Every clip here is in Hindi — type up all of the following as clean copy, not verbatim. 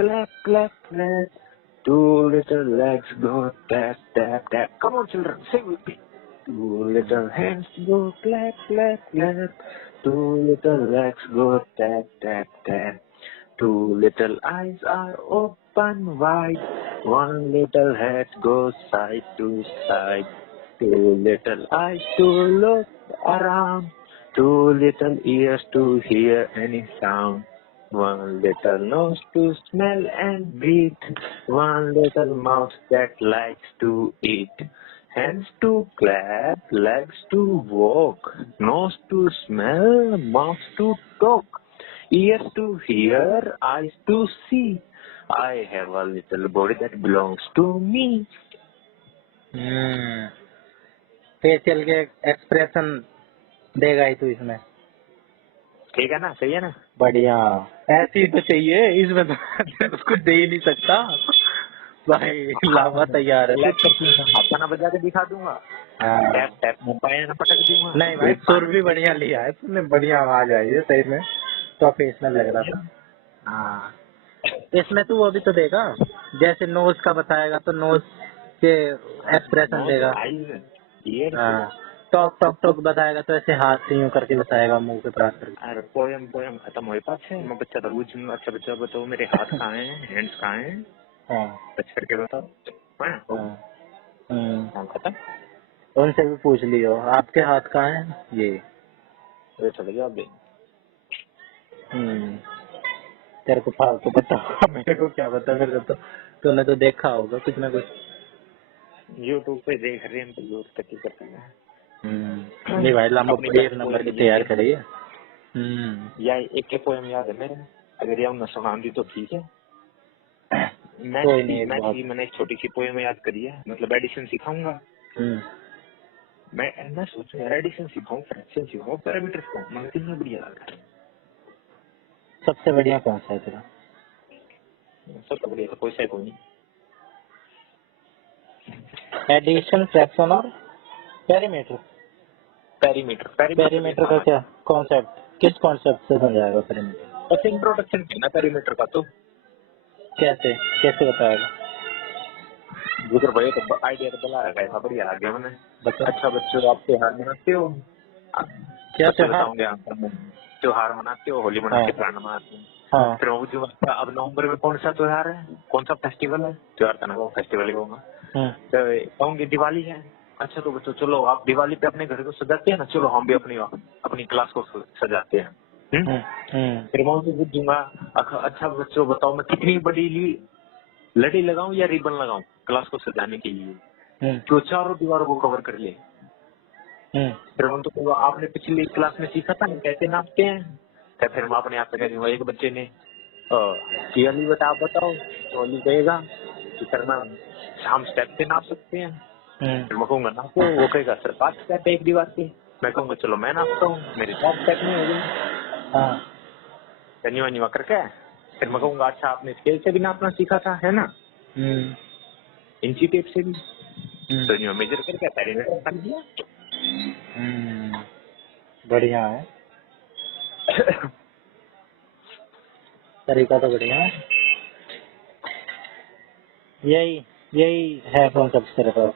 clap, clap, clap. Two little legs go tap, tap, tap. Come on, children, sing with me. Two little hands go clap, clap, clap. Two little legs go tap, tap, tap. Two little eyes are open wide. One little head goes side to side. Two little eyes to look around. Two little ears to hear any sound. One little nose to smell and breathe. One little mouth that likes to eat. Hands to clap, legs to walk. Nose to smell, mouth to talk. Ears to hear, eyes to see. I have a little body that belongs to me. Facial के एक्सप्रेशन देगा ही तू इसमें। ठीक है ना, सही है ना? बढ़िया, ऐसी तो चाहिए इसमें तो उसको दे ही नहीं सकता भाई। लावा तैयार है। अपना बजा के दिखा दूंगा। टैप टैप मोबाइल ना पटक दूंगा। नहीं भाई, सुर भी बढ़िया लिया है तुमने, बढ़िया आवाज आई है सही में, प्रोफेशनल लग रहा था। हाँ, इसमें तू वो भी तो देगा, जैसे नोज का बताएगा तो नोज के एक्सप्रेशन देगा। हाँ, टॉक टॉक टॉक बताएगा तो ऐसे हाथ से यूं करके बताएगा, मुंह पे प्रास करके। अरे पोयम पोयम खत्म हो पास है। मैं बच्चा तो पूछूंगा, अच्छा बच्चा बताओ मेरे हाथ कहाँ हैं, हैंड्स कहाँ हैं? हाँ, टच करके बताओ। हाँ, खत्म। उनसे भी पूछ लियो आपके हाथ कहाँ हैं ये चले जाओ अभी। तेरे को फालतू पता, मेरे को क्या पता, मेरे को तो तूने तो देखा होगा कुछ ना कुछ। यूट्यूब पे देख रहे हैं तो यूज तक ही करते हैं। नहीं भाई, लंबा एक नंबर की तैयार करिए। या एक पोयम याद है मेरे, अगर ये सुना दी तो ठीक है। मैंने एक छोटी सी पोयम याद करी है, मतलब एडिशन सिखाऊंगा। मैं सोच रहा एडिशन सिखाऊं, फ्रैक्शन सिखाऊं, पैरामीटर सिखाऊं, मतलब कितना बढ़िया लग रहा है। सबसे बढ़िया कौन सा है तेरा? सबसे बढ़िया तो कोई सा कोई नहीं। एडिशन, फ्रैक्शन और पेरीमीटर। पेरीमीटर का क्या कॉन्सेप्ट, किस कॉन्सेप्ट से समझाएगा पेरीमीटर? बस इंट्रोडक्शन है ना पेरीमीटर का। तो कैसे बताएगा? गुजर भाई तो आइडिया तो बला रखा है, बढ़िया आ गया मैंने। अच्छा बच्चों, आप त्योहार मनाते हो? क्या बताऊंगे आप। त्योहार मनाते हो, होली मनाते, प्राण मनाते हो। फिर जो अब नवंबर में कौन सा त्योहार है, कौन सा फेस्टिवल है? त्योहार का नाम फेस्टिवल ही कहूंगा। तो कहूंगे दिवाली है। अच्छा तो बच्चों चलो, आप दिवाली पे अपने घर को सजाते हैं ना, चलो हम भी अपनी क्लास को सजाते हैं। फिर मैं उनसे पूछूंगा, अच्छा बच्चों बताओ मैं कितनी बड़ी लड़ी लगाऊं या रिबन लगाऊं क्लास को सजाने के लिए, तो चारों दीवारों को कवर कर ले। फिर हम तो आपने पिछली क्लास में सीखा था ना कैसे नापते हैं। तो फिर मैं अपने आप से कह दूंगा, एक बच्चे ने क्लियरली बताओ, तो अली कहेगा कि सर मैं हम स्टेप से नाप सकते हैं। फिर मैं कहूंगा नापो, वो कहेगा सर 5 स्टेप है एक दीवार के। मैं कहूंगा चलो मैं नापता हूँ, मेरे 4 स्टेप में हो गए। धन्यवाद करके फिर मैं कहूंगा अच्छा आपने स्केल से भी नापना सीखा था है ना, इंची टेप से भी, तो न्यू मेजर करके पेरीमीटर कर दिया। बढ़िया है, तरीका तो बढ़िया है। यही है कॉन्सेप्ट तेरे पास?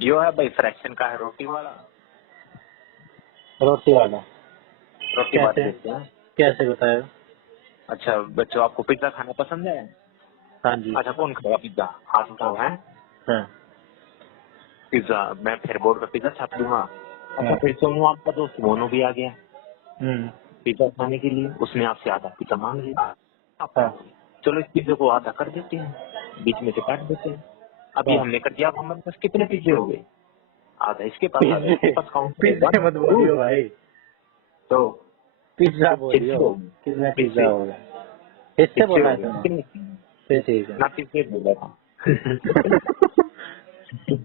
यो है भाई फ्रैक्शन का है, रोटी वाला। रोटी बात देते हैं, कैसे बताया? अच्छा बच्चों आपको पिज्जा खाना पसंद है? हाँ जी। अच्छा कौन खाएगा पिज्जा, हाथ उठाओ। है पिज्जा, मैं फिर बोर्ड पे पिज्जा छाप दूंगा। अच्छा फिर सोनू आपका दोस्त मोनू भी आ गया पिज्जा खाने के लिए, उसने आपसे आधा पिज्जा मांग लिया। चलो इस पिज्जे को आधा कर देते हैं, बीच में से काट देते हैं। अभी हमने कर दिया, हमारे पास कितने पिज्जे हो गए? आधा इसके पास, आधा इसके पास। पिज्जा मत बोलियो भाई, तो पिज्जा बोलियो, कितना पिज्जा होगा? इससे बोला है फिर ठीक है ना, पिज्जे बोला था।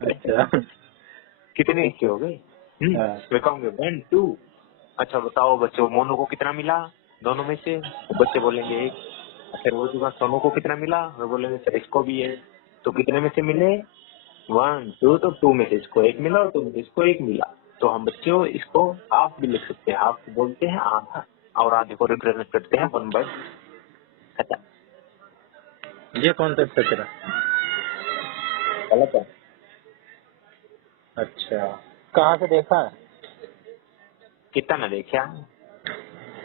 अच्छा कितने हिस्से हो गए? मैं कहूँगा 1 2। अच्छा बताओ बच्चों मोनू को कितना मिला दोनों में से? बच्चे बोलेंगे 1। फिर वो जो सोनू को कितना मिला, वो बोलेंगे सर इसको भी है। तो कितने में से मिले? 1 2। तो 2 में से इसको 1 मिला और 2 में से इसको 1 मिला। तो हम बच्चों इसको हाफ भी लिख सकते हैं, हाफ बोलते हैं आधा, और आधे को रिप्रेजेंट करते हैं 1/। खत्म। ये कॉन्सेप्ट है तेरा? गलत है। अच्छा, कहाँ से देखा है? कितना ना देखा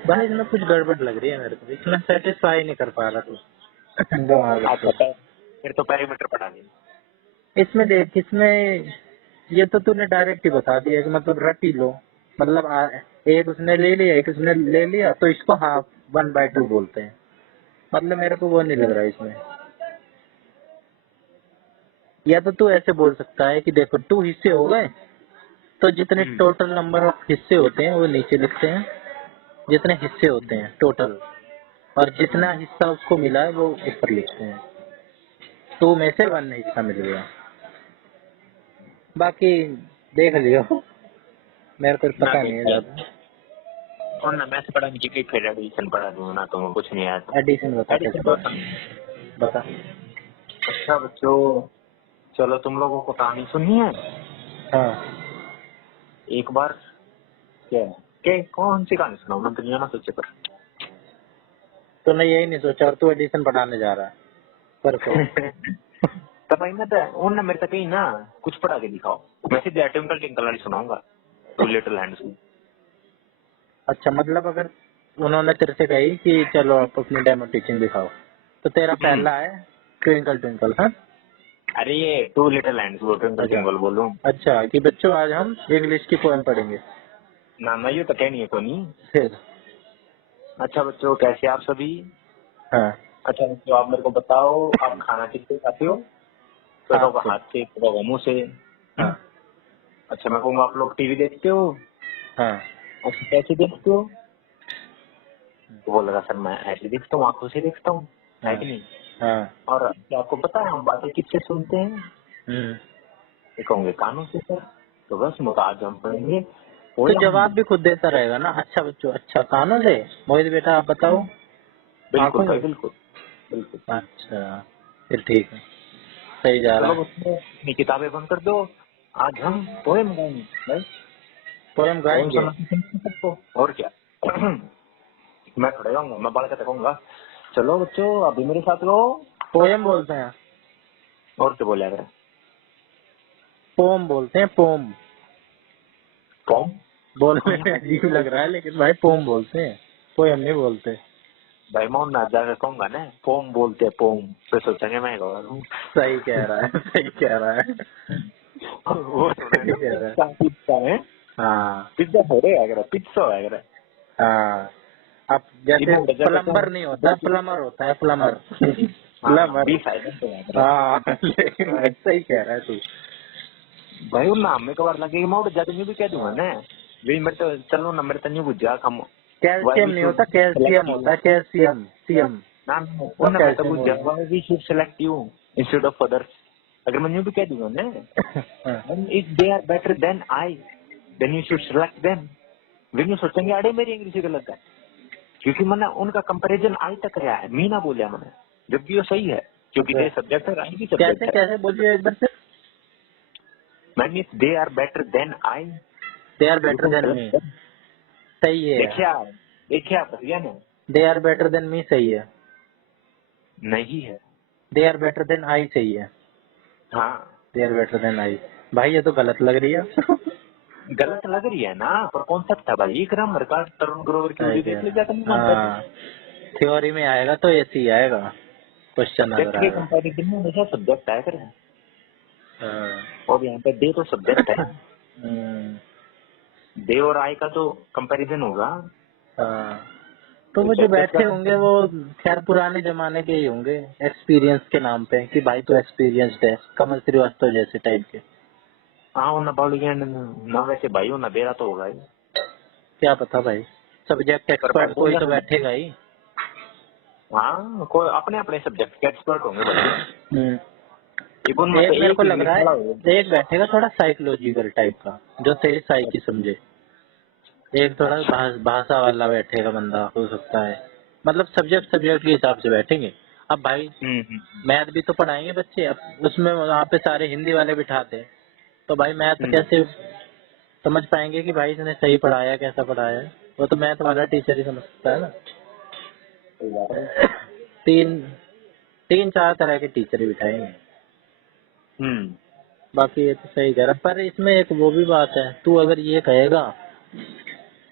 भाई इसमें कुछ गड़बड़ लग रही है मेरे को, इतना सेटिस्फाई नहीं कर पा रहा तू। अच्छा, फिर तो पैरामीटर पढ़ा दी। इसमें देख, इसमें ये तो तूने डायरेक्ट ही बता दिया कि मतलब रट ही लो, मतलब एक उसने ले लिया, एक उसने ले लिया, तो इसको हाफ 1/2 बोलते हैं। मतलब मेरे को वो नहीं लग रहा है इसमें। या तो तू ऐसे बोल सकता है कि देखो 2 हिस्से हो गए, तो जितने टोटल नंबर ऑफ हिस्से होते हैं वो नीचे लिखते हैं, जितने हिस्से होते हैं टोटल, और जितना हिस्सा उसको मिला है वो ऊपर लिखते हैं। 2 में से 1 हिस्सा मिल गया, बाकी देख लियो, मेरे को पता नहीं है ज्यादा। और ना मैं से पढ़ा नहीं कि फिर एडिशन पढ़ा दूँ ना, तो कुछ नहीं आया। एडिशन बता कैसे बता। अच्छा बच्चों, चलो तुम लोगों को कहानी सुननी है। हाँ, एक बार क्या के कौन सी कहानी सुनाऊं, मैं दुनिया ना सोचे पर। तूने यही नहीं सोचा और तू एडिशन पढ़ाने जा रहा है परसों। तो भाई मैं तो उन ना मेरे तक ही ना कुछ पढ़ा के दिखाओ, मैं सीधे ट्विंकल ट्विंकल वाली सुनाऊंगा, टू लिटिल हैंड्स। अच्छा, मतलब अगर उन्होंने तेरे से कही कि चलो आप अपनी डेमो टीचिंग दिखाओ, तो तेरा पहला है ट्विंकल ट्विंकल? हाँ, अरे ये टू लिटिल हैंड्स, वो ट्विंकल ट्विंकल बोलूं? अच्छा, कि बच्चों आज हम इंग्लिश की पोएम पढ़ेंगे। ना मैं ये तो कहनी है तो नहीं। फिर अच्छा बच्चों, कैसे आप सभी? हाँ, अच्छा बच्चों, आप मेरे को बताओ, आप खाना किससे खाते हो? तो लोग हाथ से, तो लोग मुंह से। हाँ, अच्छा मैं कहूँगा आप लोग टीवी देखते हो? हाँ, अच्छा कैसे देखते हो? तो वो लगा सर मैं ऐसे देखता हूँ, आंखों से देखता हूँ, है कि नहीं? हाँ, और क्या आपको पता है हम बातें किससे सुनते हैं? ये कहूँगे कानों से सर। तो बस आज हम पढ़ेंगे तो जवाब भी खुद देता रहेगा ना। अच्छा बच्चों, अच्छा कानों से। मोहित बेटा आप बताओ। बिल्कुल आंखों भाई, से? बिल्कुल बिल्कुल। अच्छा, फिर ठीक है, सही जा रहा चलो है। बच्चों, अपनी किताबें बंद कर दो, आज हम पोएम गाएंगे भाई। पोएम पोएम गाएंगे? सुना सबको, और क्या। मैं खड़े गाऊंगा, मैं बढ़ के कहूंगा चलो बच्चों अभी मेरे साथ लो। पोएम बोलते हैं? और क्या बोला अगर? पोम बोलते हैं, पोम। पोम बोलने में अजीब लग रहा है, लेकिन भाई पोम बोलते हैं, पोएम नहीं बोलते। भाई मौन ना जाकर कहूंगा ना पोम बोलते, पोम फिर सोचेंगे मैं गौर। सही कह रहा है, सही कह रहा है। वो सुना है सही ना, कह रहा है। पिज्जा है, हाँ, पिज्जा हो रहा है, पिज्जा है। हाँ। अब जैसे प्लम्बर नहीं होता, प्लमर होता है, प्लमर। प्लमर। हाँ, लेकिन सही कह रहा है तू। भाई वो नाम में कबार लगे मैं उड़ जाते भी कह दूंगा ना। भाई मेरे तो चलो ना, मेरे तो नहीं बुझ जा कम। कैल्शियम नहीं होता, कैल्शियम होता है, कैल्शियम, सीएम। नाम उन मैं तो बुझ जा, why we should select you instead of others. अगर मैं यूं भी कह दूंगा ना, if they are better than I, then you should select them. वे यूं सोचेंगे अरे मेरी इंग्लिश गलत है, क्योंकि मैंने उनका कंपैरिजन आई तक रहा है, मी ना बोलिया मैंने, जबकि वो सही है क्योंकि दे सब्जेक्ट है, आई भी सब्जेक्ट है। कैसे बोलिए एक बार से? Man if they are better than I, they are better than me, सही है। देखिए आप भैया ना, they are better than me सही है, नहीं है। They are better than I सही है। हाँ they are better than I. भाई ये तो गलत लग रही है। गलत लग रही है ना, पर कॉन्सेप्ट था भाई, ग्रामर का तरुण ग्रोवर की वीडियो देख लीजिए तुम। हाँ, थ्योरी में आएगा तो ऐसे ही आएगा, क्वेश्चन सब्जेक्ट अगर के आएगा। कंपैरिजन में हमेशा सब्जेक्ट आया करें, हाँ। और यहाँ पे दे तो सब्जेक्ट है, दे और आई का तो कंपैरिजन होगा। हाँ। तो वो जो बैठे होंगे वो खैर पुराने जमाने के ही होंगे, एक्सपीरियंस के नाम पे, कि भाई तो एक्सपीरियंस्ड है, कमल श्रीवास्तव जैसे टाइप के। हाँ ना बाउली ना वैसे भाई ना दे रहा तो होगा ही। क्या पता भाई, सब्जेक्ट एक्सपर्ट कोई तो बैठेगा ही। हाँ कोई अपने अपने सब्जेक्ट के एक्सपर्ट होंगे भाई। एक मेरे को लग रहा है एक बैठेगा थोड़ा साइकोलॉजिकल टाइप का, जो तेरी साइकी समझे। एक थोड़ा भाषा वाला बैठेगा बंदा, हो सकता है, मतलब सब्जेक्ट के हिसाब से बैठेंगे। अब भाई मैथ भी तो पढ़ाएंगे बच्चे, अब उसमें वहाँ पे सारे हिंदी वाले बिठाते हैं, तो भाई मैथ कैसे समझ पाएंगे कि भाई इसने सही पढ़ाया, कैसा पढ़ाया है? वो तो मैथ वाला टीचर ही समझ सकता है ना। तीन 3-4 तरह के टीचर बिठाएंगे। बाकी ये तो सही कह रहा, पर इसमें एक वो भी बात है, तू अगर ये कहेगा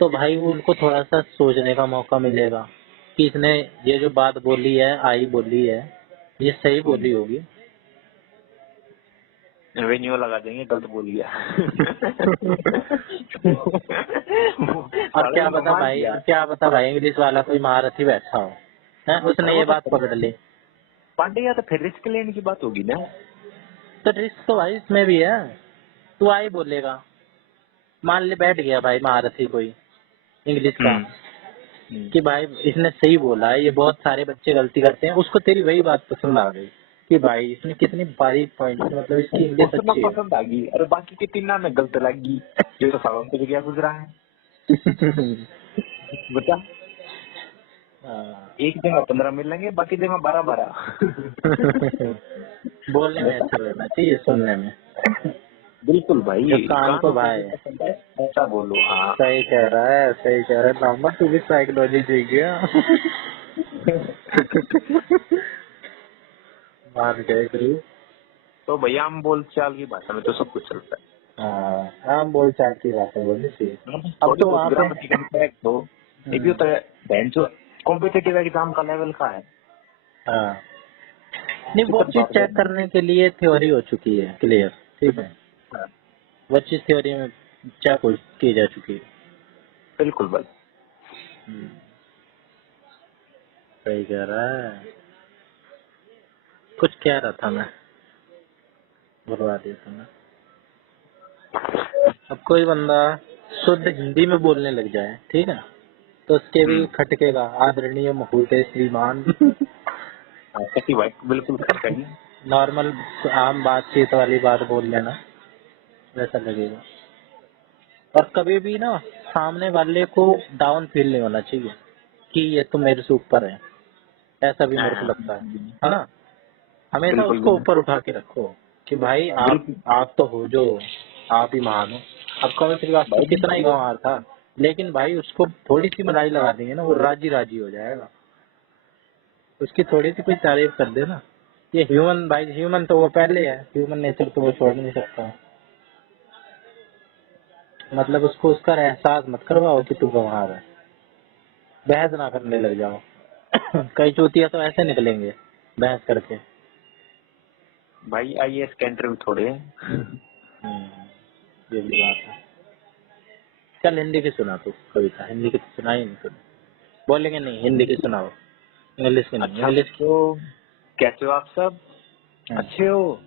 तो भाई उनको थोड़ा सा सोचने का मौका मिलेगा कि इसने ये जो बात बोली है, आई बोली है, ये सही बोली होगी। वेन्यू लगा देंगे, गलत बोल गया। और क्या बता भाई इंग्लिश वाला कोई महारथी बैठा हो है, उसने ये बात पकड़ ली। पांडे, या तो फिर रिस्क लेने की बात होगी ना। तो रिस्क तो भाई इसमें भी है, तू आई बोलेगा, मान ले बैठ गया भाई महारथी कोई इंग्लिश का कि भाई इसने सही बोला है, ये बहुत सारे बच्चे गलती करते हैं, उसको तेरी वही बात पसंद आ गई कि भाई इसने कितनी बारीक पॉइंट, मतलब इसकी इंग्लिश अच्छी है, पसंद आ गई। अरे बाकी के 3 नाम में गलत लगी, जो तो सावन तो क्या गुजरा है। बता, एक जगह 15 मिलेंगे, बाकी जगह 12-12। बोलने में अच्छा लगना चाहिए, सुनने में। बिल्कुल भाई, कान को भाई ऐसा बोलो। हाँ सही कह रहा है, सही कह रहा है। नंबर तू भी साइकोलॉजी सीख गया। मान गए गुरु। तो भैया हम बोल चाल की भाषा में तो सब कुछ चलता है। हाँ, हम बोल चाल की भाषा बोलनी चाहिए। अब तो वहाँ पे कॉम्पिटिटिव एग्जाम का लेवल का है। हाँ, नहीं वो चीज चेक करने के लिए थ्योरी हो चुकी है क्लियर, ठीक है, वो चीज थ्योरी में चेक की जा चुकी है। बिल्कुल भाई, सही कह रहा है। कुछ कह रहा था मैं, बुलवा दिया था मैं। अब कोई बंदा शुद्ध हिंदी में बोलने लग जाए, ठीक है, तो उसके भी खटकेगा, आदरणीय महोदय श्रीमान। बिल्कुल नॉर्मल आम बातचीत वाली बात बोल लेना, वैसा लगेगा। और कभी भी ना सामने वाले को डाउन फील नहीं होना चाहिए कि ये तो मेरे से ऊपर है, ऐसा भी मेरे को लगता है ना। हमेशा उसको ऊपर उठा के रखो कि भाई आप तो हो जो, आप ही महान हो। अब कौन श्रीवास्तव कितना ही गंवार था, लेकिन भाई उसको थोड़ी सी मलाई लगा देंगे ना, वो राजी राजी हो जाएगा। उसकी थोड़ी सी कोई तारीफ कर देना। ये ह्यूमन भाई, ह्यूमन तो वो पहले है, ह्यूमन नेचर तो वो छोड़ नहीं सकता। मतलब उसको उसका एहसास मत करवाओ कि तू गंवार है, बहस ना करने लग जाओ। कई चूतिया तो ऐसे निकलेंगे बहस करके। भाई IAS का इंटरव्यू थोड़े है। ये भी बात है। चल हिंदी की सुना तू कविता, हिंदी की तो सुनाई नहीं तूने। बोलेंगे नहीं, हिंदी की सुनाओ, इंग्लिश की नहीं। अच्छा, इंग्लिश तो कैसे हो आप सब? अच्छे हो?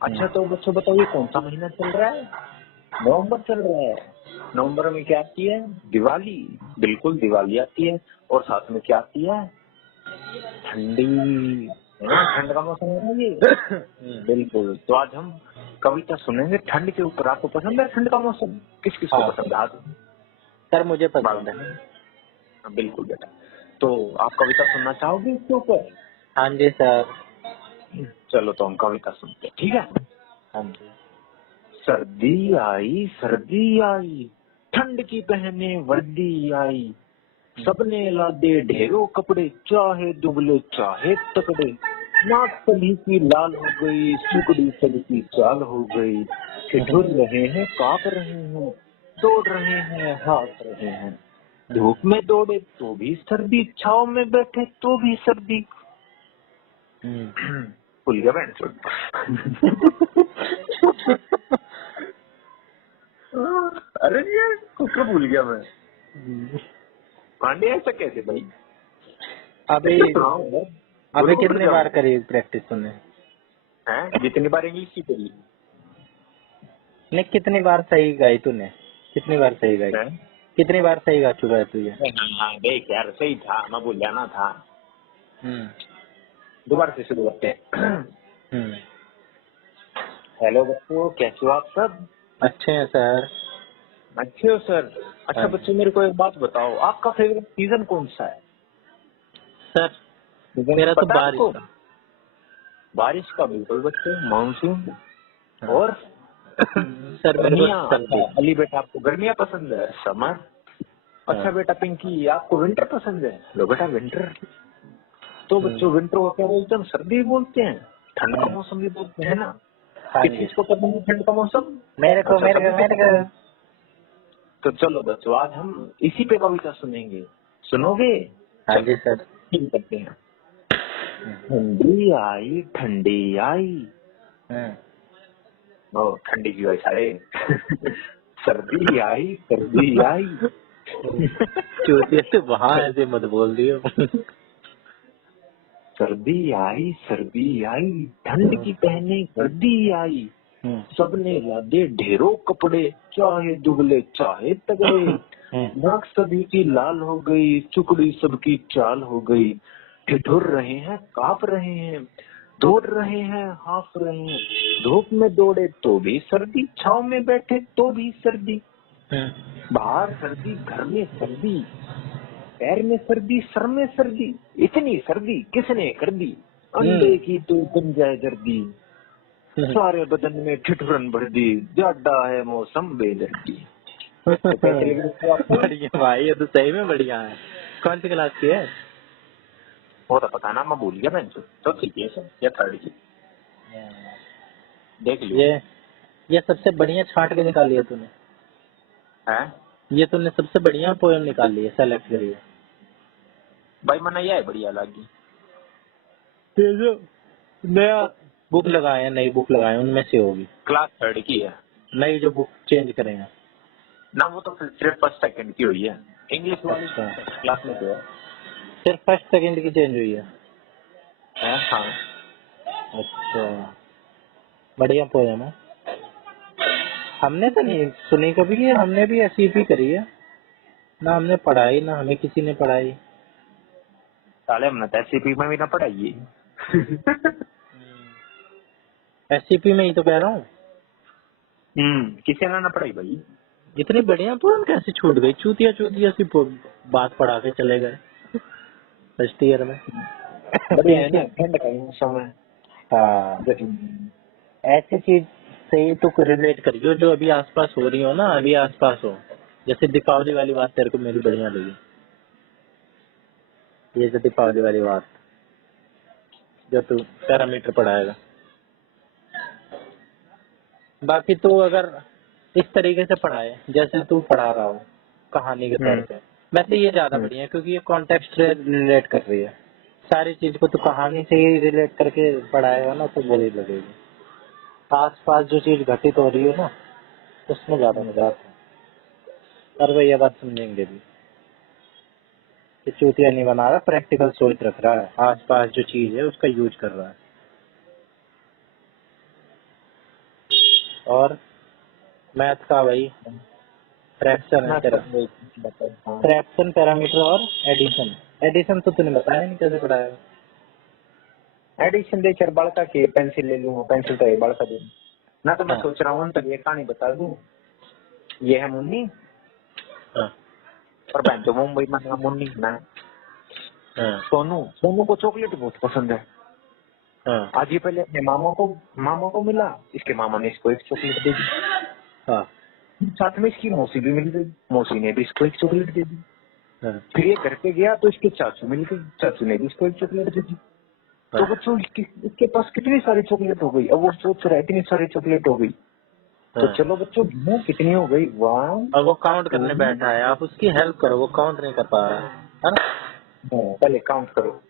अच्छा, तो बच्चों बताइए कौन सा महीना चल रहा है? नवंबर चल रहा है। नवंबर में क्या आती है? दिवाली। बिल्कुल दिवाली आती है, और साथ में क्या आती है? ठंडी। ठंड का मौसम है ना ये। बिल्कुल, तो आज हम कविता सुनेंगे ठंड के ऊपर। आपको पसंद है ठंड का मौसम? किस किस को पसंद है? सर मुझे पसंद है। बिल्कुल बेटा, तो आप कविता सुनना चाहोगे इसके ऊपर? हाँ जी सर। चलो तो हम कविता सुनते हैं, ठीक है? हाँ जी। सर्दी आई, ठंड की पहने वर्दी आई, सबने लादे ढेरों कपड़े, चाहे दुबले चाहे तकड़े, नाक सभी की लाल हो गई, सुकड़ी सबकी चाल हो गई, ठिठुर रहे हैं, कांप रहे हैं, दौड़ रहे हैं, हाथ रहे हैं, धूप में दौड़े तो भी सर्दी, छाव में बैठे तो भी सर्दी। भूल गया मैं। अरे यार कुछ भूल गया मैं। पांडे ऐसा कैसे भाई? अभी कितनी बार करी प्रैक्टिस तुमने? हैं? जितनी बार इंग्लिश की करी। नहीं, कितनी बार सही गाई तूने? कितनी बार सही गाई? कितनी बार सही गा चुका है तू ये? हाँ देख यार, सही था, मैं भूल जाना था। दोबारा से शुरू करते हैं। हेलो बच्चों, कैसे हो आप सब? अच्छे हैं सर। अच्छे हो सर? अच्छा बच्चों, मेरे को एक बात बताओ, आपका फेवरेट सीजन कौन सा है? सर मेरा तो बारिश का। बारिश का? बिल्कुल बच्चे, मानसून। और सर अली बेटा आपको गर्मियाँ पसंद है? समर। अच्छा बेटा पिंकी, आपको विंटर पसंद है? लो बेटा विंटर। तो बच्चों विंटर को क्या बोलते हैं? सर्दी बोलते हैं, ठंड का मौसम भी बोलते हैं ना। किस चीज को कहते हैं ठंड का मौसम? मेरे को तो चलो बच्चों आज हम इसी पे कविता सुनेंगे, सुनोगे? हाँ जी सर। ठीक करते हैं। ठंडी आई ठंडी आई, ओ ठंडी की वजह से सर्दी आई सर्दी आई। चूतिया तो वहाँ ऐसे मत बोल दियो। सर्दी आई, ठंड की पहने वर्दी आई, सबने लादे ढेरों कपड़े, चाहे दुबले चाहे तगड़े। नाक सभी की लाल हो गई, चुकड़ी सबकी चाल हो गई। ठिठुर रहे हैं कांप रहे हैं, दौड़ रहे हैं हाफ रहे हैं। धूप में दौड़े तो भी सर्दी, छांव में बैठे तो भी सर्दी। बाहर सर्दी घर में सर्दी, पैर में सर्दी सर में सर्दी। इतनी सर्दी किसने कर दी, अंडे की तो बन जाए जर्दी। सारे बदन में ठिठुरन भर दी, ज्यादा है मौसम बेदर्दी। बढ़िया भाई, ये तो सही में बढ़िया है। कौन सी क्लास की है? वो तो पता ना, मैं भूल गया। मैं तो ठीक है सर, या थर्ड की देख लियो। ये सबसे बढ़िया छांट के निकाली है तूने। हैं? ये तूने सबसे बढ़िया पोएम निकाली है, सेलेक्ट करी है भाई। मना यह है बढ़िया लगी। ये जो नया बुक लगाए हैं, नई बुक लगाए उनमें से होगी। क्लास थर्ड की है नई जो बुक चेंज करेंगे ना, वो तो सिर्फ फर्स्ट सेकंड की हुई है। इंग्लिश वाली क्लास में तो है, सिर्फ फर्स्ट सेकंड की चेंज हुई है। हाँ। अच्छा, बढ़िया पोएम है। हमने तो नहीं सुनी कभी कि हमने भी ऐसी भी करी है ना, हमने पढ़ाई ना हमें किसी ने पढ़ाई। साले हमने तो एससीपी में भी ना पढ़ाई है। एससीपी में ही तो कह रहा हूँ। किसी ने ना पढ़ाई भाई। इतनी बढ़िया पोएम कैसे छूट गई? चूतिया चूतिया सी बात पढ़ा के चले गए फर्स्ट ईयर में। ठंड का मौसम है। हाँ, ऐसी चीज से तो रिलेट करियो जो अभी आसपास हो रही हो ना, अभी आसपास हो। जैसे दीपावली वाली बात तेरे को मेरी बढ़िया लगी, ये जो दीपावली वाली बात जो तू पैरामीटर पढ़ाएगा। बाकी तू अगर इस तरीके से पढ़ाए जैसे तू पढ़ा रहा हो कहानी के तौर पे, वैसे ये ज्यादा बढ़िया है क्योंकि ये कॉन्टेक्स्ट रिलेट कर रही है। सारी चीज को तू कहानी से ही रिलेट करके पढ़ाएगा ना तो बुरी लगेगी। आसपास जो चीज घटित हो रही है ना उसमें ज्यादा मजा आता है। और वही ये बात समझेंगे भी कि चूतिया नहीं बना रहा, प्रैक्टिकल सोच रख रहा है, आसपास जो चीज है उसका यूज कर रहा है। और मैथ का वही फ्रैक्शन है तेरा, फ्रैक्शन पैरामीटर और एडिशन। एडिशन तो तूने बताया नहीं कैसे पढ़ाया। एडिशन देख यार, बड़का के पेंसिल ले लूंगा, पेंसिल तो बड़का दे ना। तो मैं सोच रहा हूँ तब ये कहानी बता दूं। ये है मुन्नी और बहन तो मुंबई में मुन्नी ना। सोनू को चॉकलेट बहुत पसंद है। आज ये पहले अपने मामा को मिला, इसके मामा ने इसको एक चॉकलेट दे दी। साथ में इसकी मौसी भी मिल गई, मौसी ने भी इसको एक चॉकलेट दे दी। फिर ये घर पे गया तो इसके चाचू मिल गए, चाचू ने भी इसको एक चॉकलेट दे दी। तो बच्चों इसके पास कितनी सारी चॉकलेट हो गई। अब वो सोच रहा है इतनी सारी चॉकलेट हो गई तो चलो बच्चों कितनी हो गई। 1 और वो काउंट करने बैठा है, आप उसकी हेल्प करो, वो काउंट नहीं कर पा रहा है ना। पहले काउंट करो।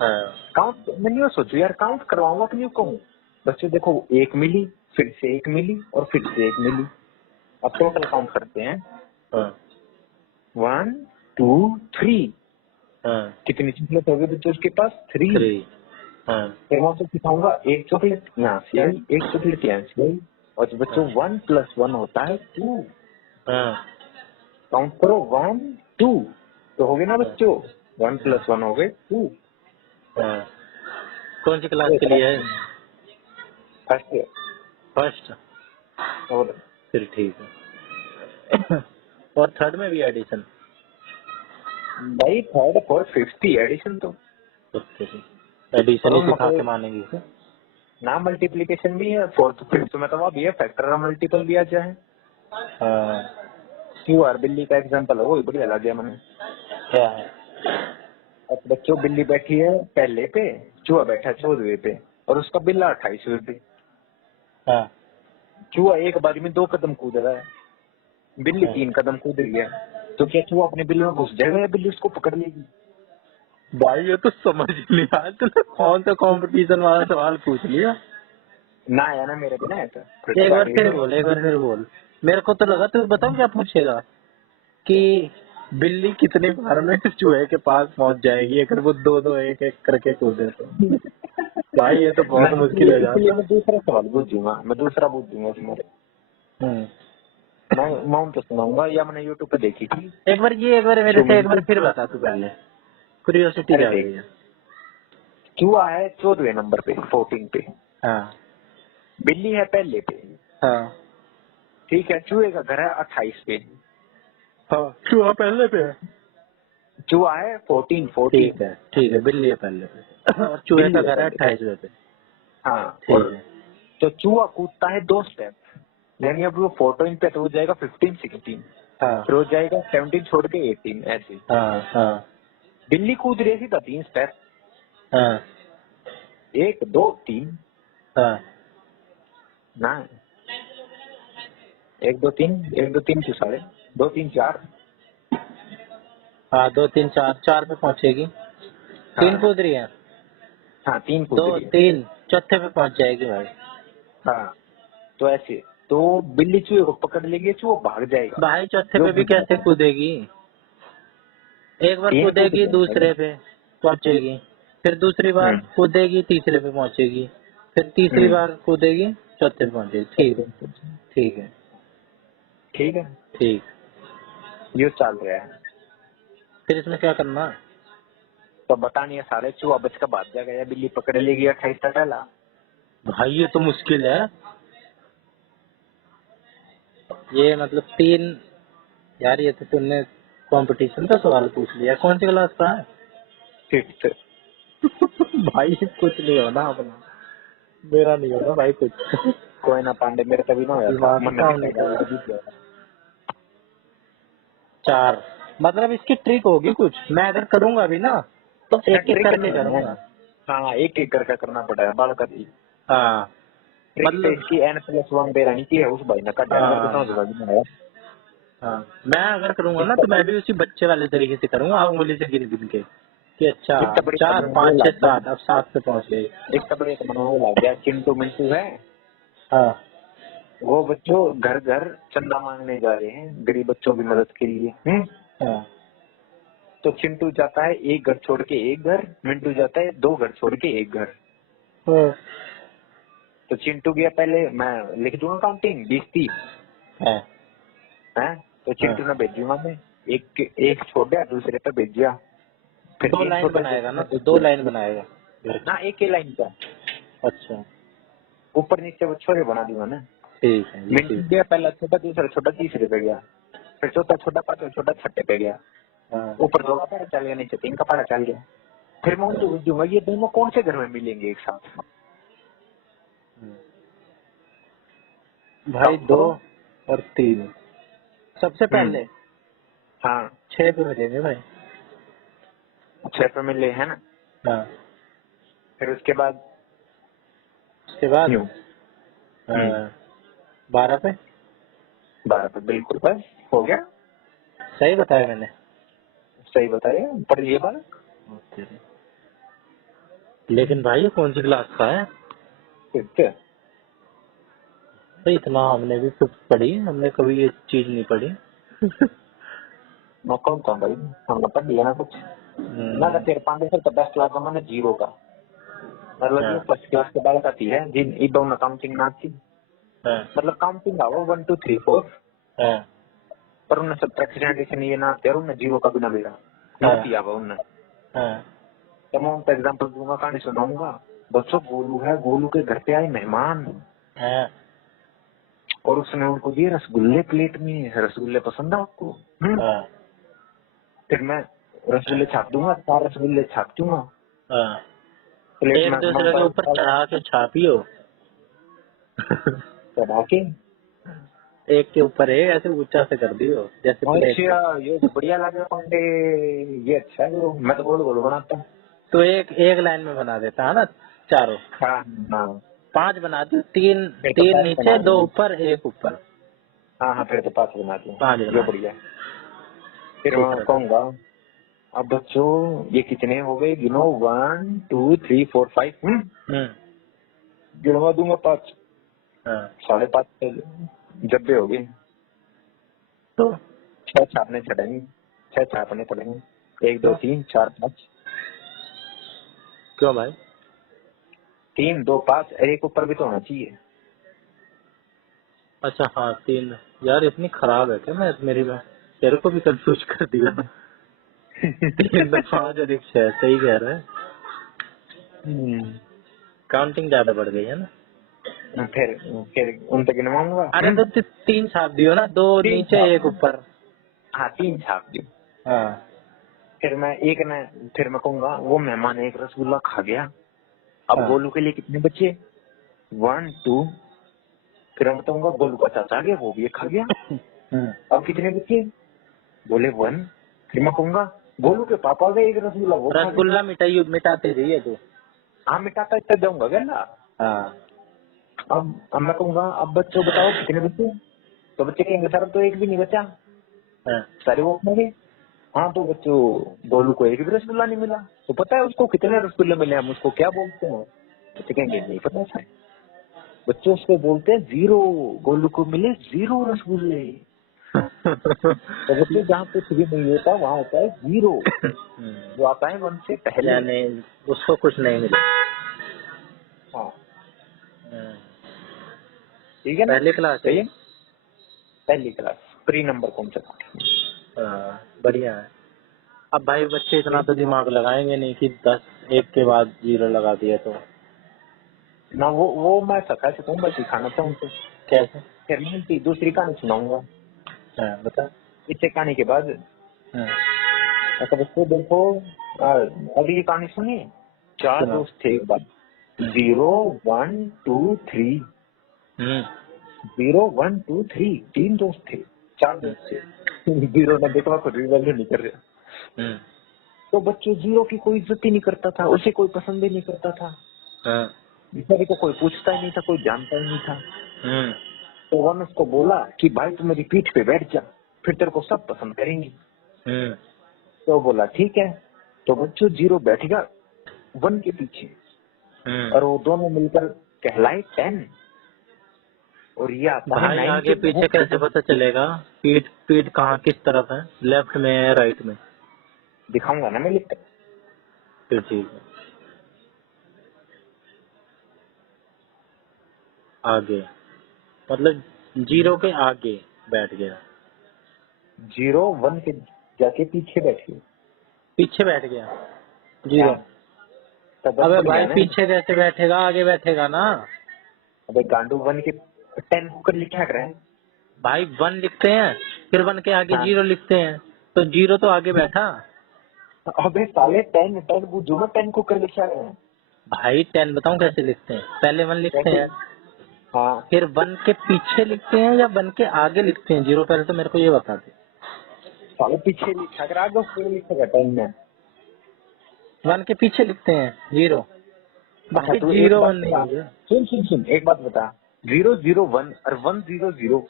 काउंट मैंने सोचो यार, काउंट करवाऊंगा कि नहीं कहूँ। बच्चों देखो 1 मिली, फिर से 1 मिली और फिर से 1 मिली। अब टोटल काउंट करते हैं। 1 2 3। कितनी चॉकलेट हो गई बच्चों उसके पास? 3। फिर मैं आपको सिखाऊंगा, एक चॉकलेट यहाँ से आई, एक चॉकलेट यहाँ से आई। और बच्चों 1 + 1 होता है 2। काउंट करो 1 2 तो हो गए ना बच्चों। 1 + 1 हो गए 2। कौन सी क्लास के लिए है? फर्स्ट। और फिर ठीक है। और थर्ड में भी एडिशन भाई, थर्ड फोर्थ फिफ्थ ही एडिशन तो एडिशन ही सिखा के मानेंगे ना। मल्टीप्लिकेशन भी है, फोर्थ फिफ्थ में तो वह भी है, फैक्टर मल्टीपल भी आ जाए। क्यों यार, बिल्ली का एग्जांपल है वो बढ़िया लग गया मैंने। क्या है? अब बच्चों बिल्ली बैठी है पहले पे, चूहा बैठा है 14वें पे और उसका बिल्ला 28वें पे। हाँ चूहा एक बारी में 2 कदम कूद रहा है, बिल्ली 3 कदम कूद रही है, तो क्या चूहा अपने बिल्ली में घुस जाएगा या बिल्ली उसको पकड़ लेगी? भाई ये तो समझ नहीं आया, तूने कौन सा कंपटीशन वाला सवाल पूछ लिया। ना आया ना मेरे बिना ऐसा। एक बार फिर बोल, एक बार फिर बोल। मेरे को तो लगा तू बताओ क्या पूछेगा कि बिल्ली कितनी बार में चूहे के पास पहुंच जाएगी अगर वो दो दो एक एक करके कूदे तो। भाई ये तो बहुत मुश्किल है यार। इसलिए मैं दूसरा सवाल पूछूंगा, मैं दूसरा पूछूंगा तुम्हारे। मैं तो सुनाऊंगा या मैंने यूट्यूब पे देखी थी। एक बार मेरे से एक बार फिर बता तू पहले, क्यूरियोसिटी जाग रही है। चूहा है 14वें नंबर पे, 14 पे। हाँ बिल्ली है पहले पे। हाँ ठीक है, चूहे का घर है 28 पे। हाँ चूहा पहले पे है। चूहा है 14। ठीक है बिल्ली है पहले पे और चूहे का घर है 28वें पे। हाँ ठीक है। तो चूहा कूदता है 2 स्टेप, यानी अब वो 14 पे तो हो जाएगा 15 16, हाँ फिर हो जाएगा 17 छोड़ के 18 ऐसे। हाँ हाँ बिल्ली कूद रही थी तो 3 स्टेप, हाँ 1 2 3 हाँ ना, 1 2 3 1 2 3 2 साढ़े 2 3 4। हाँ 2 3 4 4 पे पहुंचेगी। 3 कूद रही है। हाँ 3 कूद 2 रही है। 3 चौथे पे पहुंच जाएगी भाई। हाँ तो ऐसे, तो बिल्ली चूहे को पकड़ लेगी, चूहा भाग जाएगा। भाई चौथे पे भी कैसे कूदेगी? एक बार कूदेगी दूसरे पे पहुंचेगी, फिर दूसरी बार कूदेगी तीसरे पे पहुंचेगी, फिर तीसरी बार कूदेगी चौथे पे पहुंचेगी। ठीक है ठीक है ठीक है, ठीक। ये चल रहा है। फिर इसमें क्या करना? तो बतानी है सारे, चूहा बच का भाग जाएगा या बिल्ली पकड़ लेगी 28 का डाला। भाई ये तो मुश्किल है। ये मतलब 3 यार, ये तो तुमने कंपटीशन का सवाल पूछ लिया। कौन सी क्लास का है? 5th। भाई कुछ नहीं होना अपना, मेरा नहीं होना भाई कुछ। कोई ना पांडे, मेरे कभी ना होया था। 4 मतलब इसकी ट्रिक होगी कुछ। मैं अगर करूंगा भी ना तो एक एक करके करूंगा। हाँ एक एक करके करना पड़ेगा बाल का। हाँ मतलब इसकी n+1 बेरानी की है उस भाई ने काटा है। हाँ मैं अगर करूंगा ना तो मैं भी उसी बच्चे वाले तरीके से करूंगा, उंगली से गिन गिन के कि अच्छा 4 5 6 7 अब 7 पे पहुंच गए। एक तबड़े का मना लग गया, चिंटू मिंटू है। हाँ वो बच्चों घर घर चंदा मांगने जा रहे हैं गरीब बच्चों की मदद के लिए। हाँ तो चिंटू जाता है एक घर छोड़ के एक घर, मिंटू जाता है 2 घर छोड़ के एक घर। तो चिंटू गया पहले, मैं लिख दूंगा काउंटिंग 20 30 है। तो चिंटू ने भेजूंगा मैं, एक छोड़ दिया दूसरे पे भेज दिया, फिर 2 लाइन बनाएगा ना, तो 2 लाइन बनाएगा ना, एक ही लाइन का। अच्छा ऊपर नीचे वो छोरे बना दूंगा ना। ठीक है। मिंटू गया पहला छोटा, दूसरा छोटा, तीसरे पे गया, फिर चौथा छोटा, पांचवा छोटा, छठे पे गया। ऊपर 2 का पारा चल गया, नीचे 3 का पारा चल गया। फिर मैं उनको पूछूंगा ये दोनों कौन से घर में मिलेंगे एक साथ? भाई 2 और 3 सबसे पहले। हाँ 6 पे मिलेंगे भाई। 6 पे मिले है ना। हाँ फिर उसके बाद 12 पे। 12 पे बिल्कुल, बस हो गया। सही बताया मैंने? सही बताया, पढ़िए बात। लेकिन भाई ये कौन सी क्लास का है? भाई इतना हमने भी कुछ पढ़ी, हमने कभी ये चीज नहीं पढ़ी। मैं कौन था भाई, हमने पढ़ लिया ना कुछ ना। तेरे पांडे सर तो 10 क्लास का मैंने 0 का मतलब ये फर्स्ट क्लास के बारे का है जिन इदों में काउंटिंग ना थी। मतलब काउंटिंग आओ 1 2 3 4 पर उन्हें सब्ट्रैक्शन ये ना तेरे उन्हें 0 का बिना मेरा ना किया हुआ उन्हें। तो मैं उनका एग्जांपल दूंगा, कहानी सुनाऊंगा। बच्चों गोलू है, गोलू के घर पे आए मेहमान और उसने उनको दिए रसगुल्ले प्लेट में। रसगुल्ले पसंद है आपको? फिर मैं रसगुल्ले छाप दूंगा, 4 रसगुल्ले छाप दूंगा प्लेट में। एक दूसरे के ऊपर चढ़ा के छापियो, चढ़ा के एक के ऊपर है, ऐसे ऊंचा से कर दियो जैसे प्लेट। अच्छा ये तो बढ़िया लगे पंडे, ये अच्छा है। वो मैं तो गोल गोल बनाता हूँ। तो एक एक लाइन में बना देता है ना चारों। हाँ हाँ 5 बना दो, 3 फिर तो 3 पाँच नीचे, बना 2 दूंगा। ऊपर, 1 ऊपर। हाँ हाँ फिर तो 5 बना दूँ। 5 ये बना दो। बढ़िया है। फिर ठीक मैं है। कहूँगा अब बच्चों ये कितने हो गए गिनो, 1 2 3 4 5। गिनवा दूंगा 5, हाँ 5.5 जब्बे हो गए। तो 6 छापने चढ़ेंगे, 6 छापने पड़ेंगे। 1 2 क्यों 3 4 5। क्यों भाई? 3 2 5 और एक ऊपर भी तो होना चाहिए। अच्छा हाँ 3। यार इतनी खराब है क्या मैं मेरी में, तेरे को भी कंफ्यूज कर दिया। 3 में 5 और 1 6, सही कह रहा है। काउंटिंग ज्यादा बढ़ गई है ना। फिर उन तक गिनवाऊंगा। अरे तो 3 छाप दियो ना, 2 3 नीचे छाप, 1 ऊपर। हाँ 3 छाप दी। हाँ फिर मैं फिर मैं कहूंगा वो मेहमान एक रसगुल्ला खा गया। अब हाँ गोलू के लिए कितने बचे, 1 2। फिर मैं बताऊंगा गोलू का चाचा आ गया, वो भी एक खा गया। अब कितने बचे, बोले 1। फिर मैं कहूंगा गोलू के पापा गए एक रसगुल्ला वो खा गए। रसगुल्ला मिटाते रहिए तू। हाँ मिटाता इतना जाऊंगा क्या ना। हाँ अब मैं कहूंगा अब बच्चों बताओ कितने बचे, तो बच्चे कहेंगे सर अब तो एक भी नहीं बचा, हाँ सारे वो खा गए। हाँ तो बच्चों गोलू को एक भी रसगुल्ला नहीं मिला, तो पता है उसको कितने रसगुल्ले मिले, हम उसको क्या बोलते हैं, बच्चे कहेंगे नहीं पता सर। बच्चों उसको बोलते हैं 0, गोलू को मिले 0 रसगुल्ले। तो बच्चे जहाँ पे कुछ भी नहीं होता वहाँ होता है 0, जो आता है 1 से पहले। यानी उसको कुछ नहीं मिला। हाँ ठीक है ना, पहली क्लास है सही ये। है। पहली क्लास प्री नंबर कौन सा था। बढ़िया है। अब भाई बच्चे इतना तो दिमाग लगाएंगे नहीं कि 10 1 के बाद 0 लगा दिया तो। ना वो मैं सखा से कहूँगा सिखाना था उनको। कैसे? फिर मैं उनकी दूसरी कहानी सुनाऊंगा। बता। इस कहानी के बाद अच्छा बच्चों देखो, अभी ये कहानी सुनिए। 4 सुनाओ। दोस्त थे एक बार, 0 1 2 3। 0 1 2 3 3 दोस्त थे, 4 दोस्त थे। 0 ने देखा को रिवैल्यू नहीं कर रहा। तो बच्चों 0 की कोई इज्जत ही नहीं करता था, उसे कोई पसंद ही नहीं करता था। बेचारे को कोई पूछता ही नहीं था, कोई जानता ही नहीं था। तो 1 उसको बोला कि भाई तू मेरी पीठ पे बैठ जा, फिर तेरे को सब पसंद करेंगे। तो बोला ठीक है। तो बच्चों 0 बैठ गया 1 के पीछे, और वो दोनों मिलकर कहलाए 10। और ये आता है भाई 9 आगे पीछे कैसे पता चलेगा? पीठ पीठ कहाँ किस तरफ है, लेफ्ट में है राइट में? दिखाऊंगा ना मैं लिख कर। फिर ठीक है। आगे मतलब 0 के आगे बैठ गया। 0 1 के जाके पीछे बैठिए। पीछे बैठ गया 0। तब अबे बढ़ भाई गया ना। पीछे कैसे बैठेगा, आगे बैठेगा ना। अबे गांडू 1 के 10 होकर लिखा कर रहे हैं। भाई 1 लिखते हैं, फिर 1 के आगे हाँ 0 लिखते हैं, तो 0 तो आगे बैठा। अबे साले 10 बुझू में 10 को कर लिखा रहे हैं। भाई 10 बताऊं कैसे लिखते हैं? पहले 1 लिखते कैसे? हैं, हाँ फिर 1 के पीछे लिखते हैं या 1 के आगे लिखते हैं 0? पहले तो मेरे को ये बता दे। साले पीछे लिखा कर, आगे उसको लिखा कर 10 में। 1 के पीछे लिखते हैं 0। अच्छा भाई तू एक 0 बात 1 नहीं बता, हो गया। सुन एक बात बता। 0 0 1 और 1 0 0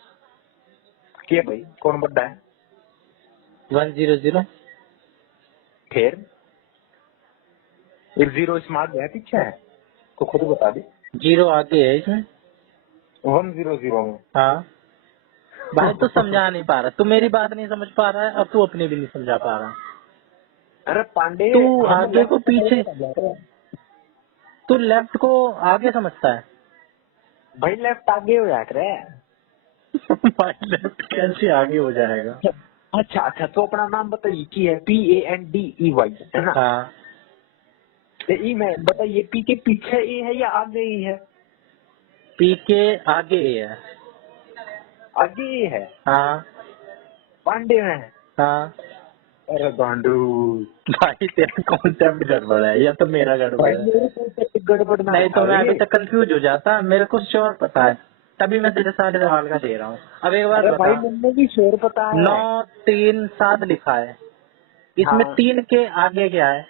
क्या भाई कौन बड़ा है? 1 0 0। फिर एक 0 इसमें आगे है पीछे है, तो खुद बता दे। 0 आगे है इसमें। 1 0 0 में। हाँ भाई तू समझा नहीं पा रहा, तू मेरी बात नहीं समझ पा रहा है, अब तू अपनी भी नहीं समझा पा रहा। अरे पांडे तू हम आगे को पीछे, लेफ्ट, तू लेफ्ट को आगे समझता है। भाई लेफ्ट आगे हो जाकर है। भाई लेफ्ट कैसे आगे हो जाएगा? अच्छा अच्छा तो अपना नाम बताइए की है, PANDEY है ना। हाँ तो ई में बताइए पी के पीछे ए है या आगे ही है? पी के आगे है। आगे ही है। हाँ पांडे में है। हाँ। अरे गांडू भाई तेरा कॉन्सेप्ट गड़बड़ है या तो मेरा गड़बड़ भाई है। मेरे को तो गड़बड़ ना नहीं तो मैं अभी उठाइए। तक कंफ्यूज हो जाता, मेरे को श्योर पता है तभी मैं तेरे सारे सवाल का दे रहा हूँ। अब एक बार भाई मुझे भी शेर पता है। 9 3 7 लिखा है, इसमें 3 के आगे क्या है?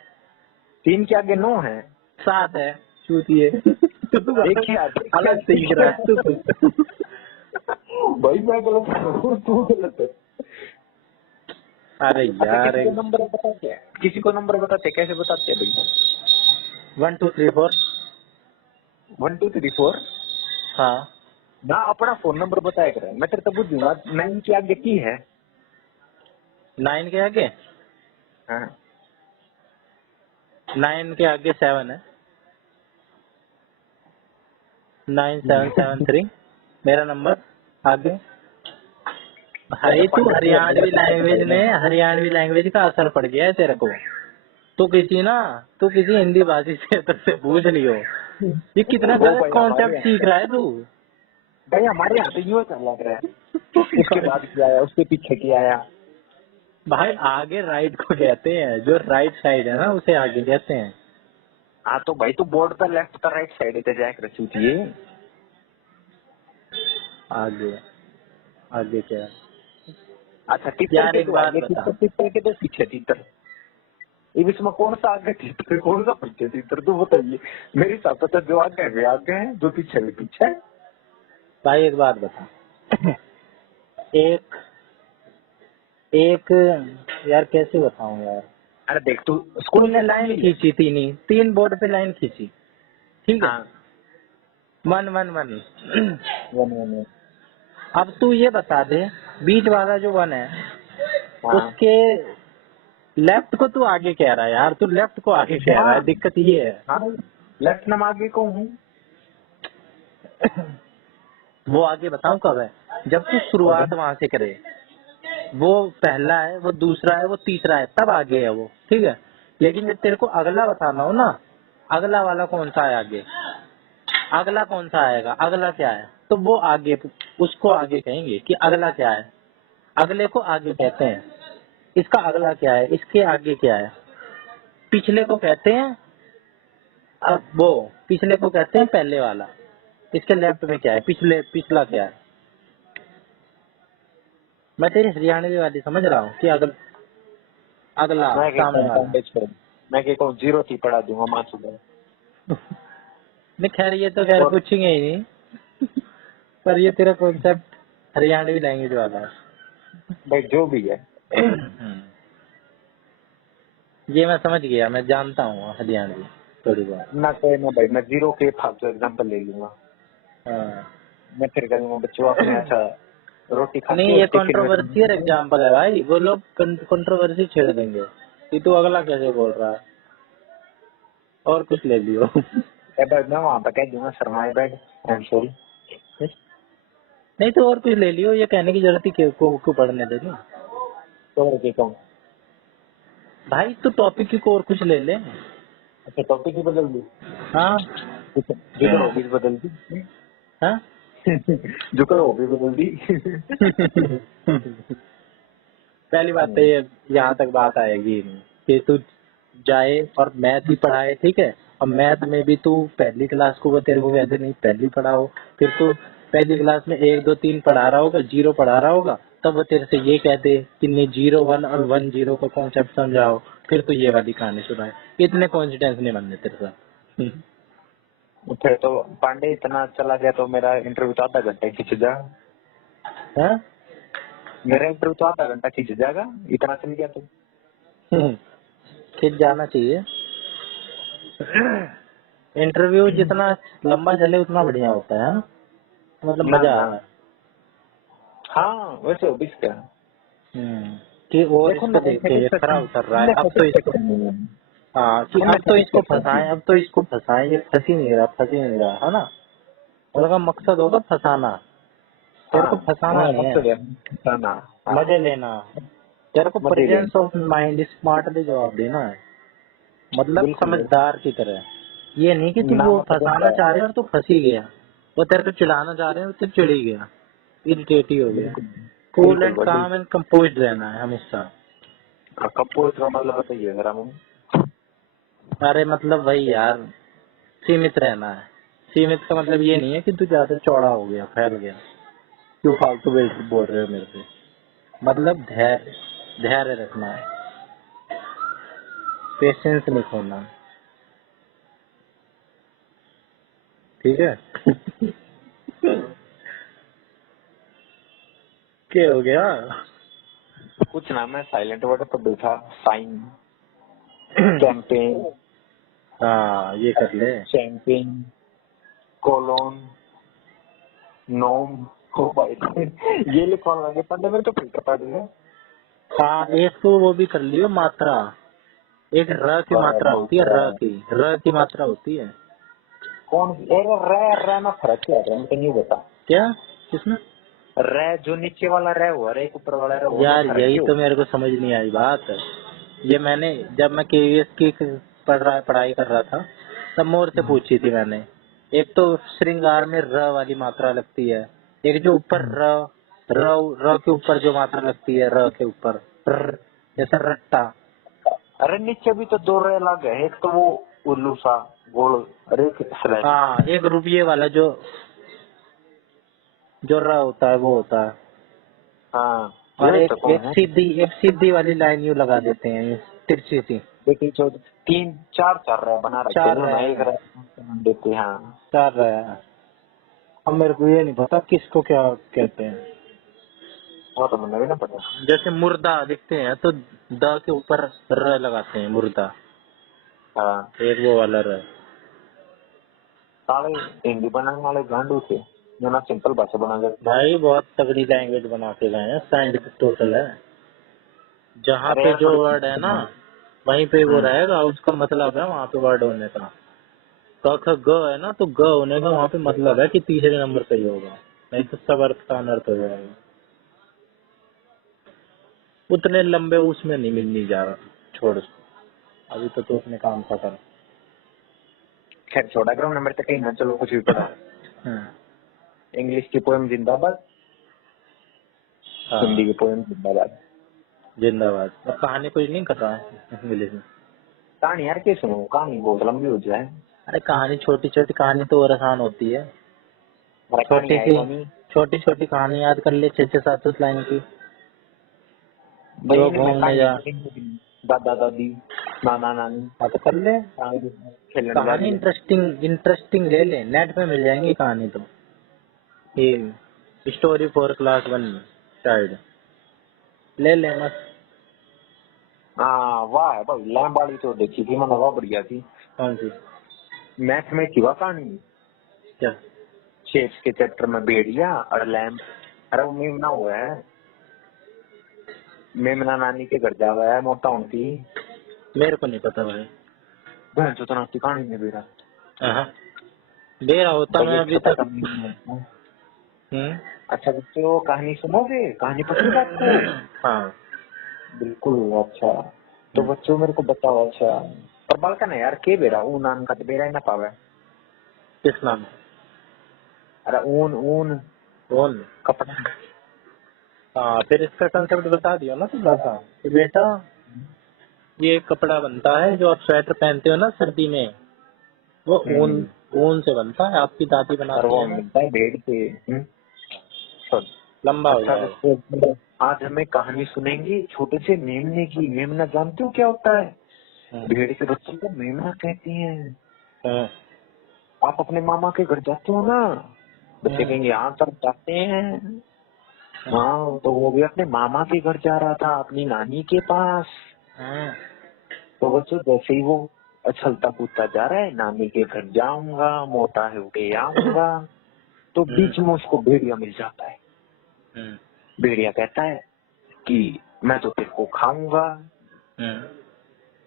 3 के आगे 9 है, 7 है। चूतिए एक ही अलग सीख रहा है तू। भाई मैं गलत, तू गलत है। अरे यार किसी को नंबर बताते हैं, किसी को नंबर बताते हैं, कैसे बताते हैं भाई? 1 2 3 4। 1 2 3 4। हाँ ना अपना फोन नंबर बताया कर, मैं तेरे को पूछूंगा 9 के आगे की है? 9 के आगे? हाँ 9 के आगे 7 है, 9773 मेरा नंबर आगे। भाई तू हरियाणवी लैंग्वेज का असर पड़ गया है तेरे को। तू किसी हिंदी भाषी क्षेत्र से पूछ लियो, ये कितना गलत कॉन्सेप्ट सीख रहा है तू। भाई हमारे यहाँ तो यूँ चल लग रहा है, उसके बाद क्या आया, उसके पीछे क्या आया? भाई आगे राइट को कहते हैं, जो राइट साइड है ना उसे आगे कहते हैं। हाँ तो भाई तू बोर्ड पर लेफ्ट का राइट साइड पे जाकर रचूतिए। आगे आगे क्या? अच्छा टीचर यार के एक तो बात आगे बता, टीचर के तो पीछे टीचर, इसमें कौन सा आगे टीचर, कौन सा पीछे टीचर, तू बताइए। मेरे हिसाब से जो आगे है वे आगे है, जो पीछे वे पीछे है। भाई एक बात बता, एक एक यार कैसे बताऊं यार। अरे देख तू स्कूल तूने लाइन खींची तीन बोर्ड पे लाइन खींची, ठीक है? हाँ 1 1 1। 1 1 1। अब तू ये बता दे, बीच वाला जो 1 है हाँ उसके लेफ्ट को तू आगे कह रहा है यार, तू लेफ्ट को आगे कह रहा है, दिक्कत ये है। हाँ लेफ्ट नम आगे को हूँ। वो आगे बताऊं कब है? जब तू शुरुआत वहां से करे, वो पहला है, वो दूसरा है, वो तीसरा है, तब आगे है वो, ठीक है? लेकिन जब तेरे को अगला बताना हो ना, अगला वाला कौन सा है आगे, अगला कौन सा आएगा, अगला क्या है, तो वो आगे, उसको आगे कहेंगे कि अगला क्या है, अगले को आगे कहते हैं। इसका अगला क्या है, इसके आगे क्या है, पिछले को कहते हैं, अब वो पिछले को कहते हैं पहले वाला, इसके लेफ्ट में क्या है, पिछला क्या है। मैं तेरी हरियाणवी वाली समझ रहा हूँ कि अगला सामने वाला। मैं क्या कहूँ, 0 थी पढ़ा दूंगा माँ सुबह। नहीं खैर ये तो खैर पूछेंगे ही नहीं, पर ये तेरा कॉन्सेप्ट हरियाणवी लैंग्वेज वाला है। भाई जो भी है, ये मैं समझ गया, मैं जानता हूँ हरियाणवी थोड़ी बहुत। ना कोई ना भाई, मैं 0 के फालतू एग्जाम्पल ले लूंगा। हाँ। मैं फिर कहूँगा बच्चों आपने अच्छा रोटी खाती नहीं हो ये टिफिन में? कंट्रोवर्शियल एग्जाम्पल है भाई, वो लोग कंट्रोवर्सी छेड़ देंगे कि तू अगला कैसे बोल रहा है। और कुछ ले लियो। मैं वहाँ पे कह दूंगा शर्माए बैठ, आई एम सॉरी। नहीं तो और कुछ ले लियो, ये कहने की जरूरत ही क्यों पढ़ने दे रही? तो और क्या कहूँ? भाई तू टॉपिक की को और कुछ ले ले। अच्छा टॉपिक ही बदल दी? हाँ जो हॉबीज बदल दी। हाँ जो कल हॉबी बदल दी। पहली बात तो ये यहाँ तक बात आएगी कि तू जाए और मैथ ही पढ़ाए, ठीक है? और मैथ में भी तू पहली क्लास को वो तेरे को वैसे नहीं पहली पढ़ाओ, फिर तू पहली क्लास में 1 2 3 पढ़ा रहा होगा, 0 पढ़ा रहा होगा, तब वो तेरे से ये कह दे कि नहीं 0 1 और 1 0 का कॉन्सेप्ट समझाओ, फिर तू ये वाली कहानी सुनाए। इतने कॉन्फिडेंस नहीं बनने तेरे साथ। फिर तो पांडे इतना चला गया तो मेरा इंटरव्यू तो आधा घंटा खींच जाएगा। हाँ मेरा इंटरव्यू तो आधा घंटा खींच जाएगा, इतना चल गया तो। खिंच जाना चाहिए। इंटरव्यू जितना लंबा चले उतना बढ़िया होता है ना, मतलब मजा आता है। हाँ वैसे हॉबीज क्या है? कि और इसको देख के ये खरा उतर रहा है, अब तो इसको हाँ कि अब तो इसको फंसाएं, ये फंस ही नहीं रहा है ना। उनका मकसद होगा फंसाना, तेरे को फंसाना नहीं है, मजे लेना। तेरे को प्रेजेंस ऑफ माइंड स्मार्टली जवाब देना है, मतलब समझदार की तरह। ये नहीं कि तू वो फंसाना चाह रहे और तू फंस ही गया, वो तेरे को चिढ़ाना चाह रहे हैं तो चिढ़ ही गया, इरिटेट ही हो गया। कूल एंड काम एंड कंपोज्ड रहना है हमेशा। कंपोज का मतलब बताइए जरा मुझे। अरे मतलब वही यार, सीमित रहना है, सीमित का मतलब ये नहीं है कि तू ज्यादा चौड़ा हो गया, फैल गया। क्यों फालतू बोल रहे हो मेरे से? मतलब धैर्य, धैर्य रखना है, पेशेंस नहीं खोना, ठीक है? क्या हो गया? कुछ ना, मैं साइलेंट वर्ड पर बैठा। साइन, कैंपेन, हाँ ये कर ले। चैंपियन, कोलोन, नोम, हो भाई ये लिखवाने लगे पढ़ने में तो फिल्टर पड़ गया। हाँ एक तो वो भी कर लियो मात्रा, एक र की मात्रा होती है, र की मात्रा होती है। कौन? रे में फर्क क्या है? मुझे नहीं बता। क्या? किसमें? रे जो नीचे वाला रे हुआ, रे ऊपर वाला रे, वो यार फर्क यही क्यों? तो मेरे को समझ नहीं आई बात। ये मैंने जब मैं केवीएस की पढ़ाई कर रहा था तब मोर से पूछी थी मैंने। एक तो श्रृंगार में र वाली मात्रा लगती है, एक जो ऊपर र के ऊपर जो मात्रा लगती है, र के ऊपर र, जैसे रट्टा। अरे नीचे भी तो दो रे लगे हैं, एक तो वो उल्लू सा गोल, अरे स्लैश। हाँ एक रुपये वाला जो र होता है वो होता है। हाँ और ये एक तो कौन है? एक सीधी वाली लाइन यूं लगा देते हैं, तिरछी सी। देखिए जो तीन चार चार रे बना रखे चार हैं ना, एक रहे रे देते हैं। हाँ चार रहे हैं। अब मेरे को ये नहीं पता किसको क्या कहते हैं। वो तो मुझे भी ना पता। जैसे मुर्दा लिखते हैं तो द के ऊपर र लगाते हैं, मुर्दा। हाँ एक वो वाला र। साले हिंदी बनाने वाले गांडू थे जो ना सिंपल भाषा बना देते। भाई बहुत तगड़ी लैंग्वेज बना के गए हैं, साइंटिफिक टोटल है। जहाँ अरे पे यार जो थोड़ी वर्ड है ना वहीं पे वो हम्म, रहेगा, उसका मतलब है वहाँ पे वर्ड होने का। क ख ग है ना, तो ग होने का वहाँ पे मतलब है कि तीसरे नंबर पे ही होगा, नहीं तो सब अर्थ का अनर्थ हो जाएगा। उतने लंबे उसमें नहीं मिलने जा रहा, छोड़ उसको। अभी तो तू अपने काम का कर। खैर छोड़ा करो नंबर तक ही ना, चलो कुछ भी पढ़ा। हाँ इंग्लिश की पोएम जिंदाबाद, हिंदी हाँ, की पोएम जिंदाबाद। जिंदाबाद। अब कहानी कुछ नहीं कर रहा इंग्लिश में। कहानी यार क्या सुनो, कहानी बहुत लंबी हो जाए। अरे कहानी छोटी छोटी कहानी तो और आसान होती है। मेरा कहानी छोटी है सी कहानी छोटी छोटी कहानी याद कर ले, 6-7 लाइन की। भाई जो ने मैं घूमने कहानी जा। दादा दादी, नाना नानी, हाँ तो कर ले। खेलने जा कहानी रही है। इंटरेस्टिंग ले ले, नेट पे मिल जाएंगी कहानी तो। ये स्टोरी फॉर क्लास 1 चाइल्ड ले ले मस्त। हाँ वाह है भाई, लैम्प वाली तो देखी थी मैंने, वाह बढ़िया थी। कौन सी? मैथ में थी वह कहानी। क्या? शेप्स के चैप्टर में भेड़िया और लैम्प। अरे वो मेमना हुआ है, मेमना नानी के घर जा हुआ है, मोटा उनकी मेरे को नहीं पता भाई। बहन जो तना कहानी में बेरा हाँ दे रहा होता भाई मैं एक अभी छोटा तक। सा मेमना होता है। हम्म। अच्छा बच्चों कहानी सुनोगे? कहानी पसंद है आपको? हाँ। बिल्कुल। अच्छा तो बच्चों मेरे को बताओ, अच्छा पर बालका ना यार के बेरा ऊन नाम का तो बेरा ही ना पावे। किस नाम? अरे ऊन ऊन कौन? कपड़ा। हाँ फिर इसका कंसेप्ट बता दिया ना थोड़ा सा कि बेटा ये कपड़ा बनता है जो आप स्वेटर पहनते हो ना सर्दी में, वो ऊन ऊन से बनता है, आपकी दादी और बनाती वो है ना। मिलता है भेड़ से। सुन। लंबा हो अच्छा जाएगा। दोस्तों आज हमें कहानी सुनेंगे छोटे से मेमने की। मेमना जानते हो क्या होता है? हम्म, भेड़ के बच्चे को मेमना कहते हैं। हम्म, आप अपने मामा के घर जाते हो ना, बच्चे हम्म, कहेंगे हाँ सर जाते हैं। हाँ तो वो भी अपने मामा के घर जा रहा था, अपनी नानी के पास। हम्म, तो बच्चों जैसे ही वो उछलता कूदता जा रहा है, नानी के घर जाऊंगा, मोटा होके आऊंगा, तो हम्म, बीच में उसको भेड़िया मिल जाता है। हम्म, भेड़िया कहता है कि मैं तो तेरे को खाऊंगा। हम्म,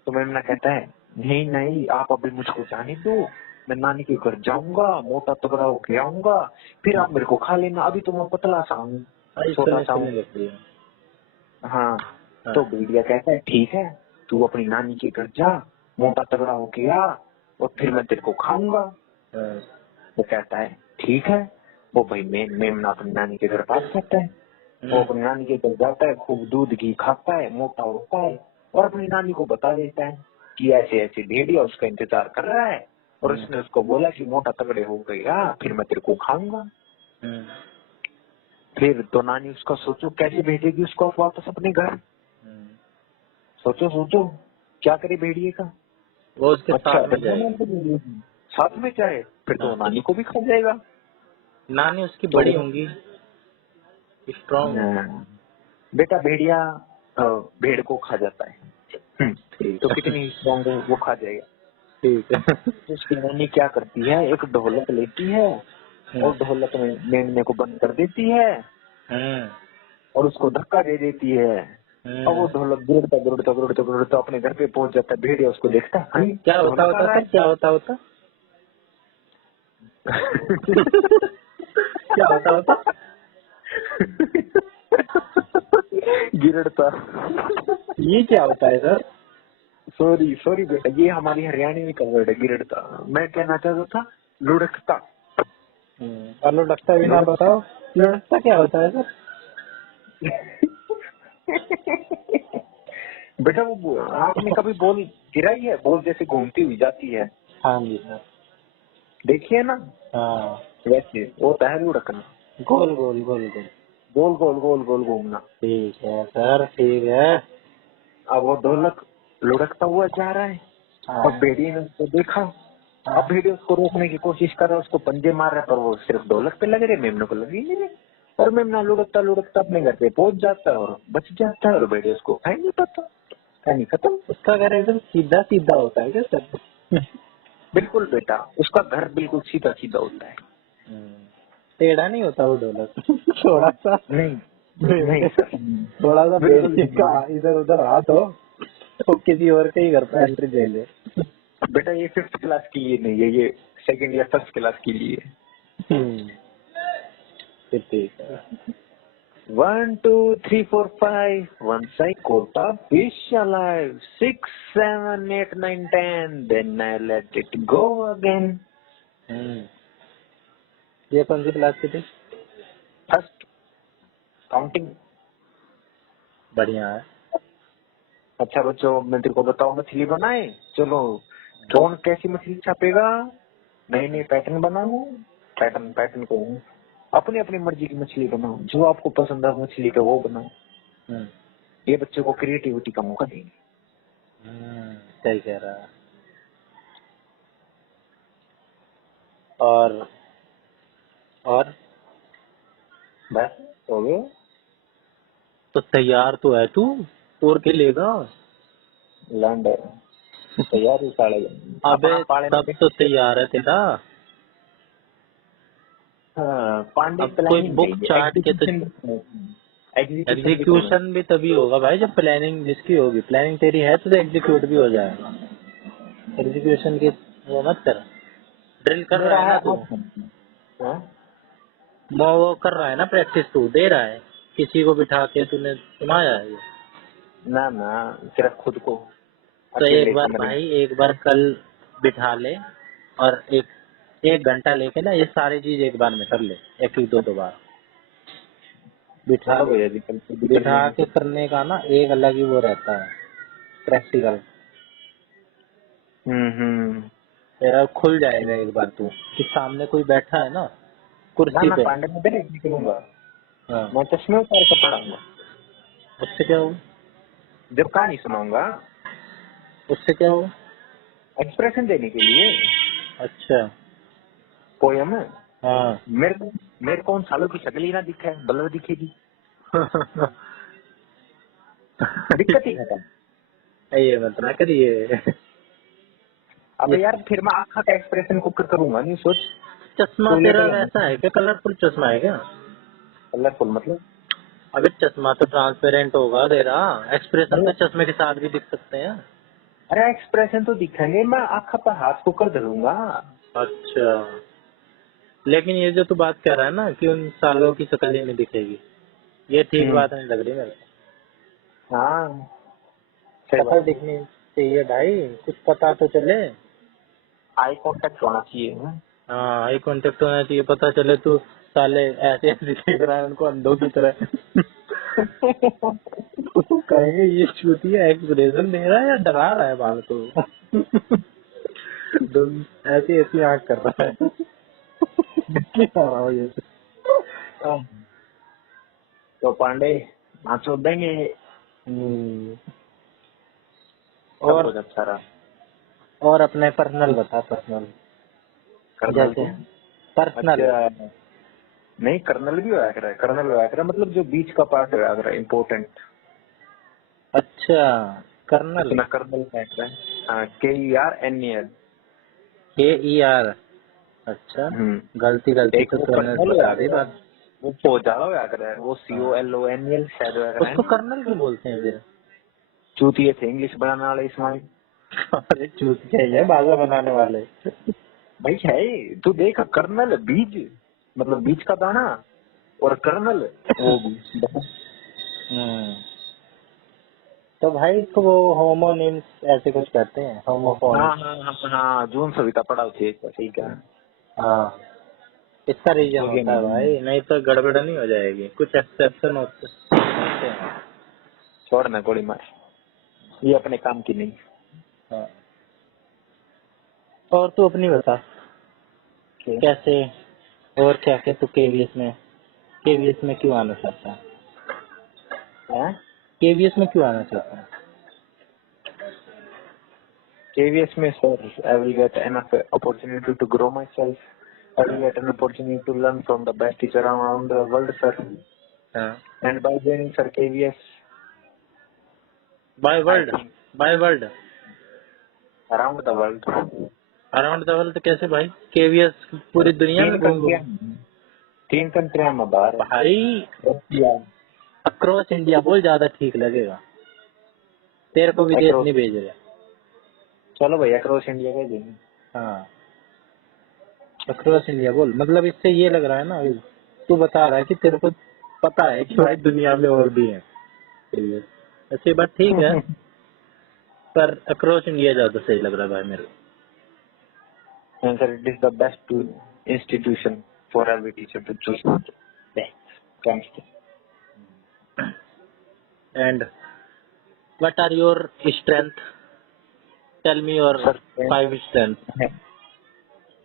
तो मेमना कहता है नहीं नहीं आप अभी मुझको जाने दो, मैं नानी के घर जाऊंगा, मोटा तगड़ा होके आऊंगा, फिर आप मेरे को खा लेना, अभी तो मैं पतला सा हूँ, अरे छोटा सुने सा सुने हूँ। लगती है। हाँ हाँ, तो भेड़िया कहता है ठीक है, तू अपनी नानी के घर जा, मोटा तगड़ा होके आ, और फिर मैं तेरे को खाऊंगा। हाँ, वो कहता है ठीक है। वो भाई मेमना अपनी नानी के घर पास जाता है। वो अपनी नानी के घर जाता है, खूब दूध घी खाता है, मोटा होता है, और अपनी नानी को बता देता है कि ऐसे ऐसे भेड़िया उसका इंतजार कर रहा है और उसने उसको बोला कि मोटा तगड़े हो गया फिर मैं तेरे को खाऊंगा। फिर तो नानी उसका सोचो कैसे भेजेगी उसको वापस अपने घर। सोचो सोचो क्या करे भेड़िए का। वो उसके अच्छा, साथ में जाएगी। साथ में जाए फिर तो नानी को भी खा जाएगा। नानी उसकी बड़ी होंगी, स्ट्रॉन्ग। बेटा भेड़िया भेड़ को खा जाता है। तो कितनी स्ट्रॉन्ग है वो खा जाएगा। ठीक है। उसकी नानी क्या करती है, एक ढोलक लेती है और ढोलक में मेमने को बंद कर देती है और उसको धक्का दे देती है और वो ढोलक दौड़ता अपने घर पे पहुंच जाता है। भेड़िया उसको देखता है। क्या होता क्या होता क्या होता गिरड़ता। ये क्या होता है सर? सॉरी बेटा, ये हमारी हरियाणवी का वर्ड है गिरड़ता। मैं कहना चाहता था लुढ़कता। और लुढ़कता भी ना बताओ, लुढ़कता क्या होता है सर? बेटा वो आपने कभी बॉल गिराई है? बॉल जैसे घूमती हुई जाती है। हाँ जी सर, देखिए ना। हाँ, वैसे वो होता है लुढ़कना। गोल गोल गोल गोल गोल गोल घूमना। ठीक है सर, ठीक है। अब वो ढोलक लुढ़कता हुआ जा रहा है और भेड़िए ने उसको देखा। अब भेड़िए उसको रोकने की कोशिश कर रहा है, उसको पंजे मार रहा है पर वो सिर्फ ढोलक पे लग रहे, मेमने को लगी नहीं रहे। और मेमना लुढ़कता अपने घर पे पहुंच जाता है और बच जाता है और भेड़िए उसको खा नहीं पाता। कहानी खत्म। उसका घर एकदम सीधा सीधा होता है क्या सर? बिल्कुल बेटा, उसका घर बिल्कुल सीधा सीधा होता है। टेढ़ा नहीं होता वो ढोलक? थोड़ा सा नहीं थोड़ा सा भेड़िए का इधर उधर हाथ हो तो किसी और के ही घर पर एंट्री दे ले। बेटा ये 5th क्लास के लिए नहीं है, ये 2nd या 1st क्लास के लिए। ठीक है। 1 2 3 4 5 once I caught a fish alive 6 7 8 9 10 then I let it go again। ये कौन सी क्लास की थी? 1st counting. बढ़िया है। अच्छा बच्चों, मैं तेरे को बताऊं मछली बनाए। चलो कौन कैसी मछली छापेगा, नई नई पैटर्न बनाओ। पैटर्न को अपनी अपनी मर्जी की मछली बनाओ, जो आपको पसंद है मछली का वो बनाओ। ये बच्चों को क्रिएटिविटी का मौका देंगे। सही कह रहा है। और बस हो गया। तो तैयार तो है तू, तोड़ के लेगा। लैंड तैयार ही साड़े। अबे तब तो तैयार है तेरा। पांडे अब कोई बुक चार्ट के तो एग्जीक्यूशन भी तभी होगा भाई जब प्लानिंग जिसकी होगी। प्लानिंग तेरी है तो एग्जीक्यूट भी हो जाएगा। एग्जीक्यूशन की वो मत कर। ड्रिल कर रहा है ना तू, वो कर रहा है ना, प्रैक्टिस तू दे रहा है। किसी को बिठा के तूने सुनाया है ये? ना सिर्फ खुद को। तो एक बार भाई, एक बार कल बिठा ले और एक घंटा लेके ना ये सारी चीज एक बार में कर ले, एक दो बार बिठा के करने का ना एक अलग ही वो रहता है प्रैक्टिकल। तेरा खुल जाएगा एक बार तू कि सामने कोई बैठा है ना कुर्सी पे। पांडे में बैठ निकलूंगा। मैं चश्मे उतार कर पढ़ाऊंगा। उससे क्या होगा? जब कहानी सुनाऊंगा उससे क्या होगा? एक्सप्रेशन देने के लिए। अच्छा पोयम। हाँ मेरे को उन सालों की शक्ल ही ना दिखे, ब्लर दिखेगी। दिक्कत ही है ये मत ना करिए। अबे यार फिर मैं आँखा का एक्सप्रेशन को करूंगा नहीं। सोच चश्मा तेरा वैसा है क्या? कलरफुल चश्मा है क्या? कलरफुल मतलब? अबे चश्मा तो ट्रांसपेरेंट होगा तेरा, एक्सप्रेशन तो चश्मे के साथ भी दिख सकते हैं। अरे एक्सप्रेशन तो दिखेंगे, मैं आँखा पर हाथ को कर धरूंगा। अच्छा लेकिन ये जो तू बात कह रहा है ना कि उन सालों की शक्ल ही नहीं दिखेगी, ये ठीक बात नहीं लग रही मेरे को। हाँ शक्ल दिखनी चाहिए भाई, कुछ पता तो चले। आई कांटेक्ट होना चाहिए। हाँ आई कांटेक्ट होना चाहिए, पता चले तू साले ऐसे ऐसे देख रहा है उनको अंधों की तरह। कहेंगे ये चूतिया एक्सप्रेशन दे रहा है या डरा रहा है बाल को। ऐसी ऐसी आँख कर रहा है। क्या हो रहा है ये? तो पांडे नाचो देंगे। और कुछ अच्छा रहा। और अपने पर्सनल बता, पर्सनल कर्नल जैसे को पर्सनल। अच्छा नहीं, कर्नल भी होया करे, कर्नल होया करे मतलब जो बीच का पार्ट होया करे इम्पोर्टेंट। अच्छा, कर्नल। इसमें कर्नल बैठ रहा है। हाँ, KERNEL। KER। अच्छा, गलती एक तो वो तूने कर्नल होया बता दी करे, बात। वो फौजा होया करे, वो हाँ, COLONEL शायद होया करे उसको ना। कर्नल क्यों बोलते हैं फिर? चूतिए थे इंग्लिश बनाने वाले इसमें। अरे चूत चाहिए भाषा बनाने वाले। भाई है, तू देख, कर्नल बीज मतलब बीज का दाना, और कर्नल वो बीज। तो भाई इसको वो होमोनिम्स ऐसे कुछ कहते हैं, हाँ होमोफोन्स। हाँ हाँ हाँ, जून सविता पढ़ा थे ठीक है। हाँ, इसका रीजन हो गया होता है भाई, नहीं तो गड़बड़ नहीं हो जाएगी, कुछ एक्सेप्शन होते हैं। छोड़ ना गोली मार, ये अपने काम की नहीं। हाँ। और तू अपनी बता, कैसे और क्या क्या तू केवीएस में क्यों आना चाहता है? केवीएस में क्यों आना चाहता है? KVS में sir, I will get enough opportunity to grow myself. I will get an opportunity to learn from the best teacher around the world, sir. हाँ, And by joining sir KVS, by I world, think by world, around the world. Around the world कैसे भाई? केवीएस पूरी दुनिया में कहीं घूम? तीन कंट्रियां में बाहर है। भाई रशिया, अक्रॉस इंडिया बोल, ज्यादा ठीक लगेगा। तेरे को विदेश अक्रॉस, नहीं भेज रहे। चलो भैया अक्रॉस इंडिया का देंगे। हाँ, अक्रॉस इंडिया बोल, मतलब इससे ये लग रहा है ना, तू बता रहा है कि तेरे को पता है कि भाई दुनिया में और भी है। ऐसी बात ठीक है, पर अक्रॉस इंडिया ज्यादा सही लग रहा है भाई मेरे को। And sir, it is the best institution for every teacher to choose best chemistry. And what are your strength? Tell me your Sir, 5 strength.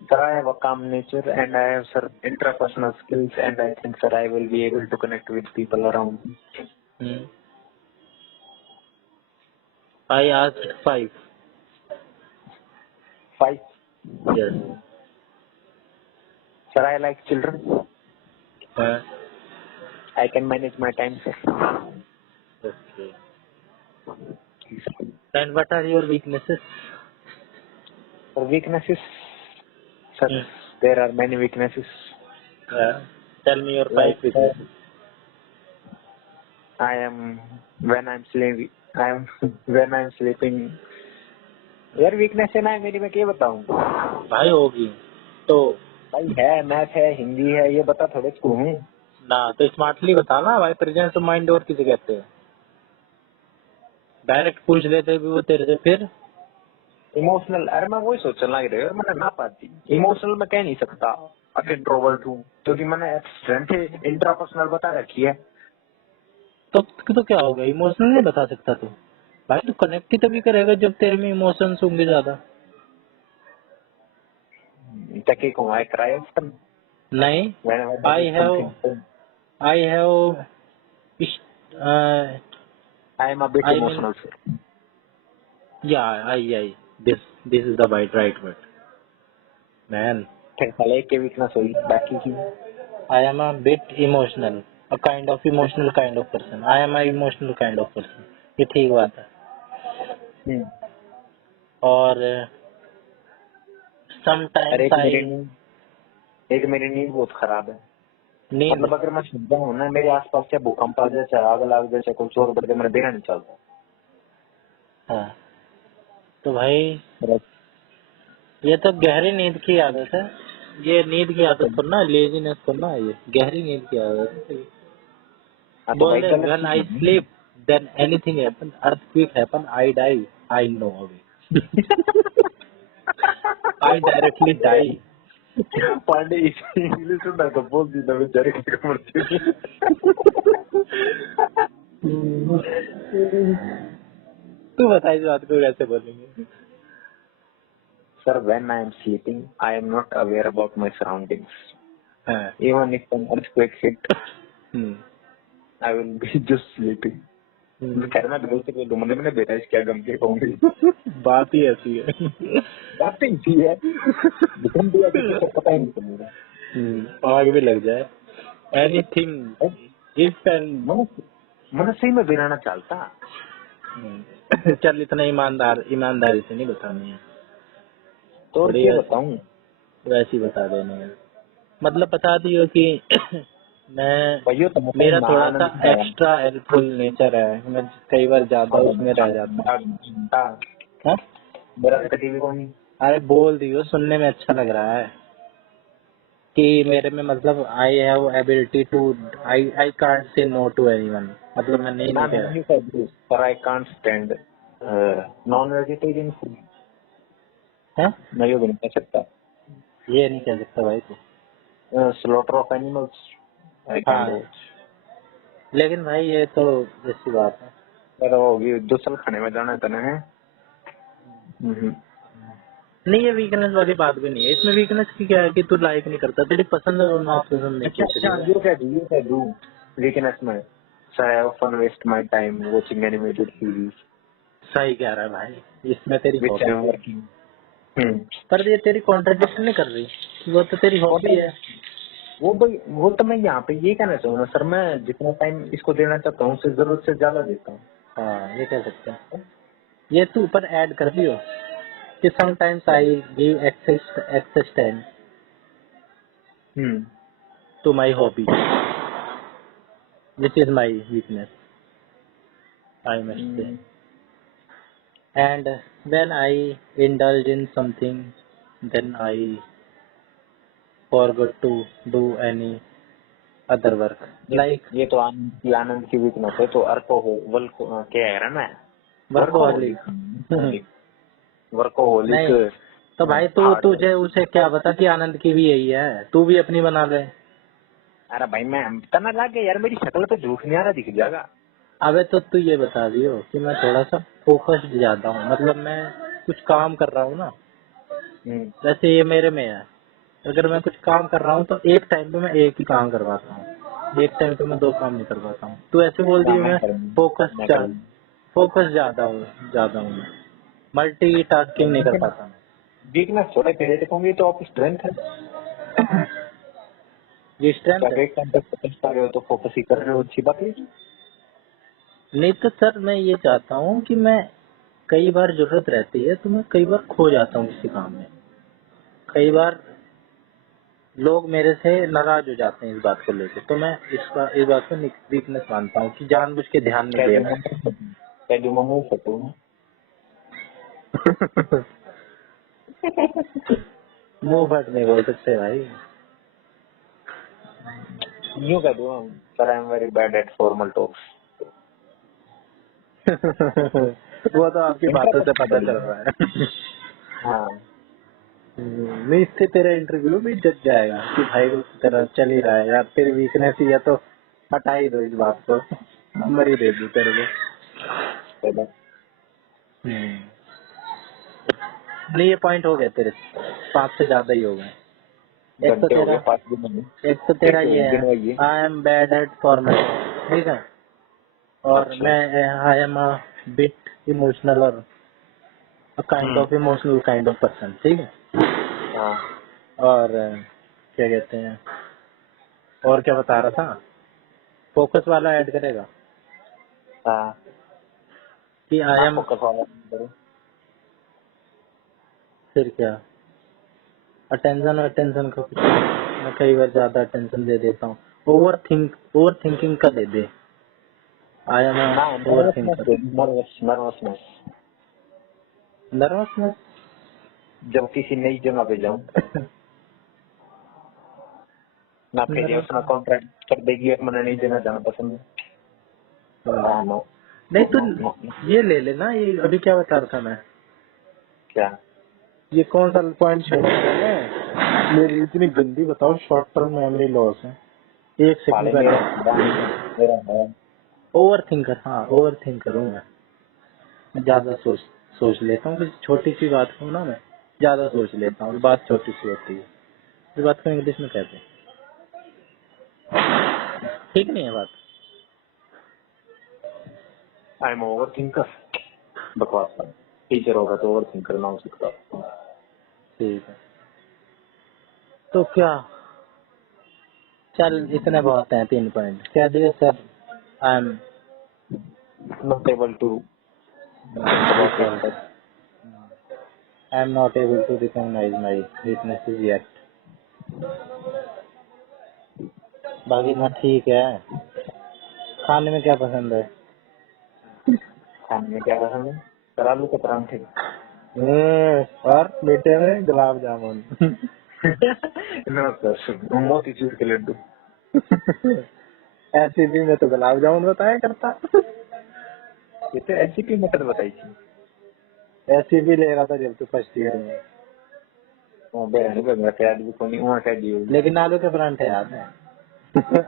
sir, I have a calm nature and I have sir intrapersonal skills, and I think sir I will be able to connect with people around me. I asked 5. 5. Yes. Sir, I like children. Uh, I can manage my time, sir. okay. And what are your weaknesses? For weaknesses, sir, there are many weaknesses. Tell me your 5 Like weaknesses. I am when I'm sleeping. When I'm sleeping. यार वीकनेस है ना मेरी, मैं क्या बताऊं भाई होगी तो भाई, है मैथ है, हिंदी है, ये बता थोड़े को हूँ ना, तो स्मार्टली बता ना भाई। प्रेजेंस ऑफ माइंड और किसे कहते हैं? डायरेक्ट पूछ लेते भी वो तेरे से फिर। इमोशनल, अरे मैं वही सोचने लग रही हूँ, मैंने ना पाती इमोशनल मैं कह नहीं सकता, इंट्रोवर्ट हूँ क्योंकि मैंने स्ट्रेंथ इंट्रापर्सनल बता रखी है। तो क्या होगा, इमोशनल नहीं बता सकता तू? भाई तू कनेक्ट ही तभी करेगा जब तेरे में इमोशंस होंगे ज्यादा। Taki को I cry often नहीं, whenever there I is have something. I have I am a bit I mean, emotional, sir. या I this is the right word man. फिर साले एक के वीकनेस हुई बाकी की। I am a bit emotional, a kind of emotional kind of person. I am a emotional kind of person. ये ठीक बात है। और अरे sometimes I एक मेरी नींद बहुत खराब है। नींद। मतलब अगर मैं सुनता हूँ ना, मेरे आसपास क्या भूकंप आ जैसे, आग लग जैसे, कुछ और बढ़ के मेरा देना नहीं चलता। हाँ, तो भाई ये तो गहरी नींद की आदत है। ये नींद की आदत थोड़ा ना, लेजीनेस थोड़ा ना, ये गहरी नींद की आदत है। बोल दे, when I sleep then anything happen, earthquake happen, I die, I know अभी। I directly die। Pandey English में तो बोल दी ना बेचारे की मरती। तू बता इस बात को कैसे बोलेंगे? sir, when I am sleeping, I am not aware about my surroundings. Even if an earthquake hit, I will be just sleeping. खैर मैं बिल्कुल से दो मैंने बेटा इस क्या गम के कहूँगी। बात ही ऐसी है। बात ऐसी है। दुकान भी अभी तो पता ही नहीं चलेगा। आग भी लग जाए। Anything if and मन सही में बिना चलता। चल इतना ईमानदारी से नहीं बतानी है। तो क्या बताऊं? वैसे ही बता देना है। मतलब बता दियो कि मेरा थोड़ा सा एक्स्ट्रा हेल्पफुल नेचर है, मैं कई बार ज्यादा उसमें रह जाता हूँ। अरे बोल दियो, सुनने में अच्छा लग रहा है कि मेरे में मतलब I have ability to I can't say no to anyone, मतलब मैं नहीं पर I can't stand non vegetarian food. मैं ये नहीं कह सकता, ये नहीं कह सकता भाई तू। स्लॉटर ऑफ एनिमल्स लेकिन भाई ये तो ऐसी बात है। पर वो दूसरा खाने में जाना तने है नहीं, ये वीकनेस वाली बात भी नहीं है। इसमें वीकनेस की क्या है कि तू लाइक नहीं करता, तेरी पसंद और नापसंद नहीं। अच्छा यू कैन डू वीकनेस में so I often waste my time watching animated series। सही कह रहा है भाई, इसमें तेरी which I am working। पर ये तेरी कॉन्ट्रडिक्शन नहीं कर रही, वो तो तेरी हॉबी है। वो तो मैं यहाँ पे ये कहना चाहूँगा सर, मैं जितना टाइम इसको देना चाहता हूँ उससे जरूरत से ज्यादा देता हूँ। हाँ ये कह सकते हैं। ये तू ऊपर ऐड कर दियो कि sometimes I give excess time to my hobby which is my weakness, I must say. And when I indulge in something, then I forgot to do any other work. Like ये तो आनंद की वीकनेस है। तो क्या है ना, वर्कोहोलिक। तो भाई तुझे उसे क्या बता कि आनंद की भी यही है, तू भी अपनी बना ले। अरे भाई मैं तना लगे यार, मेरी शक्ल पे झूठ नहीं आ रहा, दिख जाएगा। अबे तो तू ये बता दियो कि मैं थोड़ा सा फोकस्ड ज्यादा हूँ, मतलब मैं कुछ काम कर रहा हूँ ना, वैसे ये मेरे में है। अगर मैं कुछ काम कर रहा हूँ तो एक टाइम पे मैं एक ही काम कर पाता हूँ, एक टाइम पे मैं दो काम नहीं कर पाता हूँ। तू ऐसे बोल दियो मैं फोकस ज्यादा हूँ, मल्टी टास्किंग नहीं कर पाता। वीकनेस थोड़ा क्रिएट होंगी तो आप स्ट्रेंथ है। ये स्ट्रेंथ है। एक टाइम पे फोकस कर रहे हो तो फोकस ही कर रहे हो, अच्छी बात है। नहीं तो सर मैं ये चाहता हूँ कि मैं कई बार जरूरत रहती है तो मैं कई बार खो जाता हूँ किसी काम में, कई बार लोग मेरे से नाराज हो जाते हैं इस बात को लेकर, तो मैं इस बात को वीकनेस मानता हूँ कि जानबूझ के ध्यान नहीं देना। मुंह फट नहीं बोल सकते भाई। यूँ कह दूँ sir, I am very bad at formal talks. वो तो आपकी बातों से पता चल रहा है। हाँ नहीं, इससे तेरा इंटरव्यू भी जज जाएगा कि भाई तेरा चल ही रहा है यार, तेरी वीकनेस ही है तो हटा ही दो इस बात को, नंबर ही दे दो तेरे को। नहीं ये पॉइंट हो गए तेरे, 5 से ज्यादा ही हो गए। एक तो तेरा ये है I am bad at formal, ठीक है, और मैं I am a bit emotional और kind of emotional kind of person, ठीक है। और क्या कहते हैं, और क्या बता रहा था, फोकस वाला ऐड करेगा कि आई एम, फिर क्या अटेंशन का कुछ, मैं कई बार ज्यादा अटेंशन दे देता हूँ। ओवर थिंकिंग का दे दे, I am over thinker. Nervousness जब किसी नई जगह पे जाऊँ ना, पहले अपना कॉन्ट्रैक्ट कर देगी, मैंने नई जगह जाना पसंद है। नहीं तो ये ले लेना, ये अभी क्या बता रहा था मैं, क्या ये कौन सा पॉइंट छोड़ रहा है मेरी इतनी गंदी, बताओ, शॉर्ट टर्म मेमोरी लॉस है। एक सेकंड पहले ओवर थिंकर, हाँ ओवर थिंकर हूँ मैं, ज्यादा सोच लेता हूँ, किसी छोटी सी बात को ना मैं ज्यादा सोच लेता हूँ, बात छोटी सी होती है। इस बात को इंग्लिश में कहते हैं, ठीक नहीं है बात। आई एम ओवर थिंकर। बकवास बात। टीचर होगा तो ओवर थिंकर ना हो सकता। ठीक है, तो क्या, चल इतने बहुत हैं, 3 पॉइंट क्या दिए sir? I am not able to not able to recognize my weaknesses yet. बाकी ना ठीक है। खाने में क्या पसंद है? खाने में क्या पसंद है? सर आलू के परांठे। और मीठे में गुलाब जामुन। मोतीचूर के लड्डू। ऐसी भी मैं तो गुलाब जामुन बताया करता। ये तो ऐसी भी मेथड बताई थी। ऐसी भी ले रहा था जब तू फर्स्ट ईयर में। लेकिन आलू के परांठे याद है।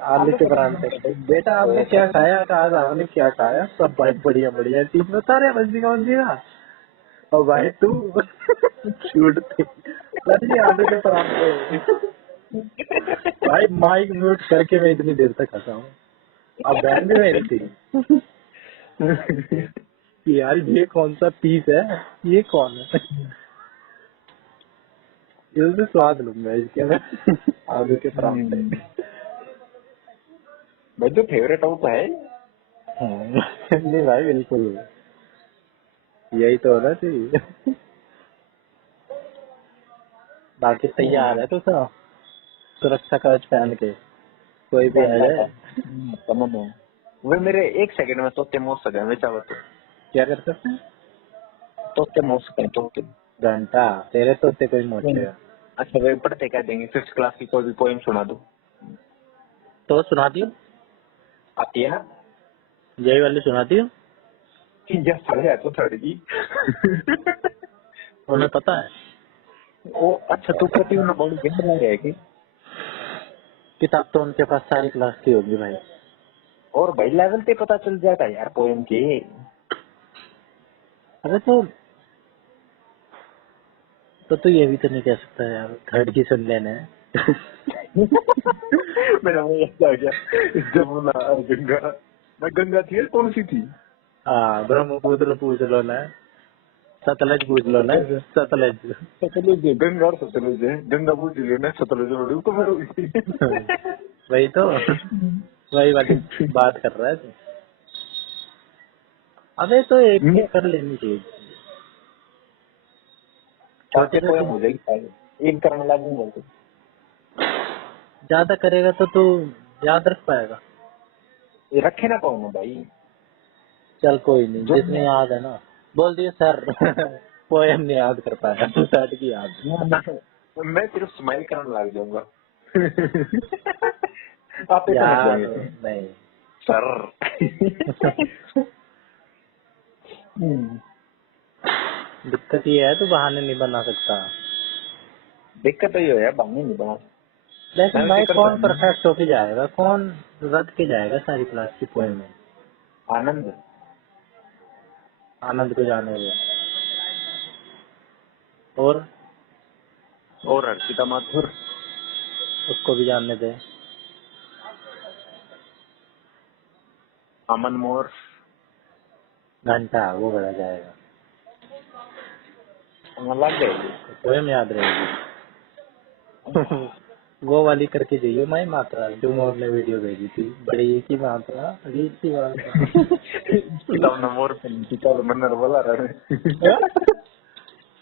आलू के परांठे बेटा आपने क्या खाया? आज आपने क्या खाया? सब भाई बढ़िया बढ़िया चीज बता रहे बंसी कौन सी का। और भाई तू क्यूट थी अरे आलू के परांठे। भाई माइक म्यूट करके मैं इतनी देर तक हंसा हूँ। अब बहन भी मेरी थी कि यार ये कौन सा पीस है, ये कौन है? इससे स्वाद लूंगा इसके मैं। आलू के परांठे भाई जो फेवरेट हो तो है। नहीं भाई बिल्कुल, यही तो होना चाहिए। बाकी तैयार है तो सब, सुरक्षा कवच पहन के कोई भी आ जाए। वे मेरे 1 सेकंड में तोते मोड़ सके मैं चाहता तो। क्या कर सकते हैं? तोते मोड़ सके तोते। घंटा तेरे तोते कोई मोचे। अच्छा वे पढ़ते क्या देंगे? 5th क्लास की कोई भी पोएम सुना दो। तो सुना दियो, आती है ना? यही वाली सुना दियो। जब पढ़े तो थोड़ी जी। उन्हें पता है। ओ अच्छा तू कहती हूँ ना बहुत गंदा है कि किताब तो उनके पास सारी क्लास की होगी भाई। और भाई लेवल पे पता चल जाता है यार पोएम के। अरे तो तू ये भी तो नहीं कह सकता यार थर्ड की सुन लेना है। मेरा मुंह ऐसा आ गया जमुना और गंगा। मैं गंगा थी कौन सी थी? हाँ ब्रह्मपुत्र पूछ लो ना, सतलज पूछ लो ना, सतलज। सतलुज है, गंगा और सतलुज है। गंगा पूछ लियो ना सतलुज रोड तो मेरे वही तो, वही वाली बात कर रहा है तू। अबे तो एक ही कर लेनी चाहिए। छोटे पोएम हो जाएगी एक करने लगूंगा तो। ज्यादा करेगा तो तू याद रख पाएगा। ये रखे ना पाऊंगा भाई। चल कोई नहीं, जो जितने याद है ना बोल दिए सर। पोएम नहीं याद कर पाया, थर्ड की याद। मैं सिर्फ स्माइल करने लग जाऊंगा। आप ही समझ यार जाएंगे नहीं सर। दिक्कत ये है, तू बहाने नहीं बना सकता। दिक्कत तो ये है बहाने नहीं बना। लेकिन मैं भाई करता कौन हूँ परफेक्ट होके जाएगा, कौन रट के जाएगा सारी क्लास की पोएम में? आनंद। आनंद को जाने दे। और अर्चिता माथुर। उसको भी जानने दे। अमन मोर। घंटा वो बड़ा जाएगा, लग जाएगी। पोएम याद रहेगी। वो वाली करके जाइए माई मात्रा जो मोर ने वीडियो भेजी थी, बड़ी की मात्रा बड़ी की मात्रा। किताब ना मोर किताब मनर बोला रहे।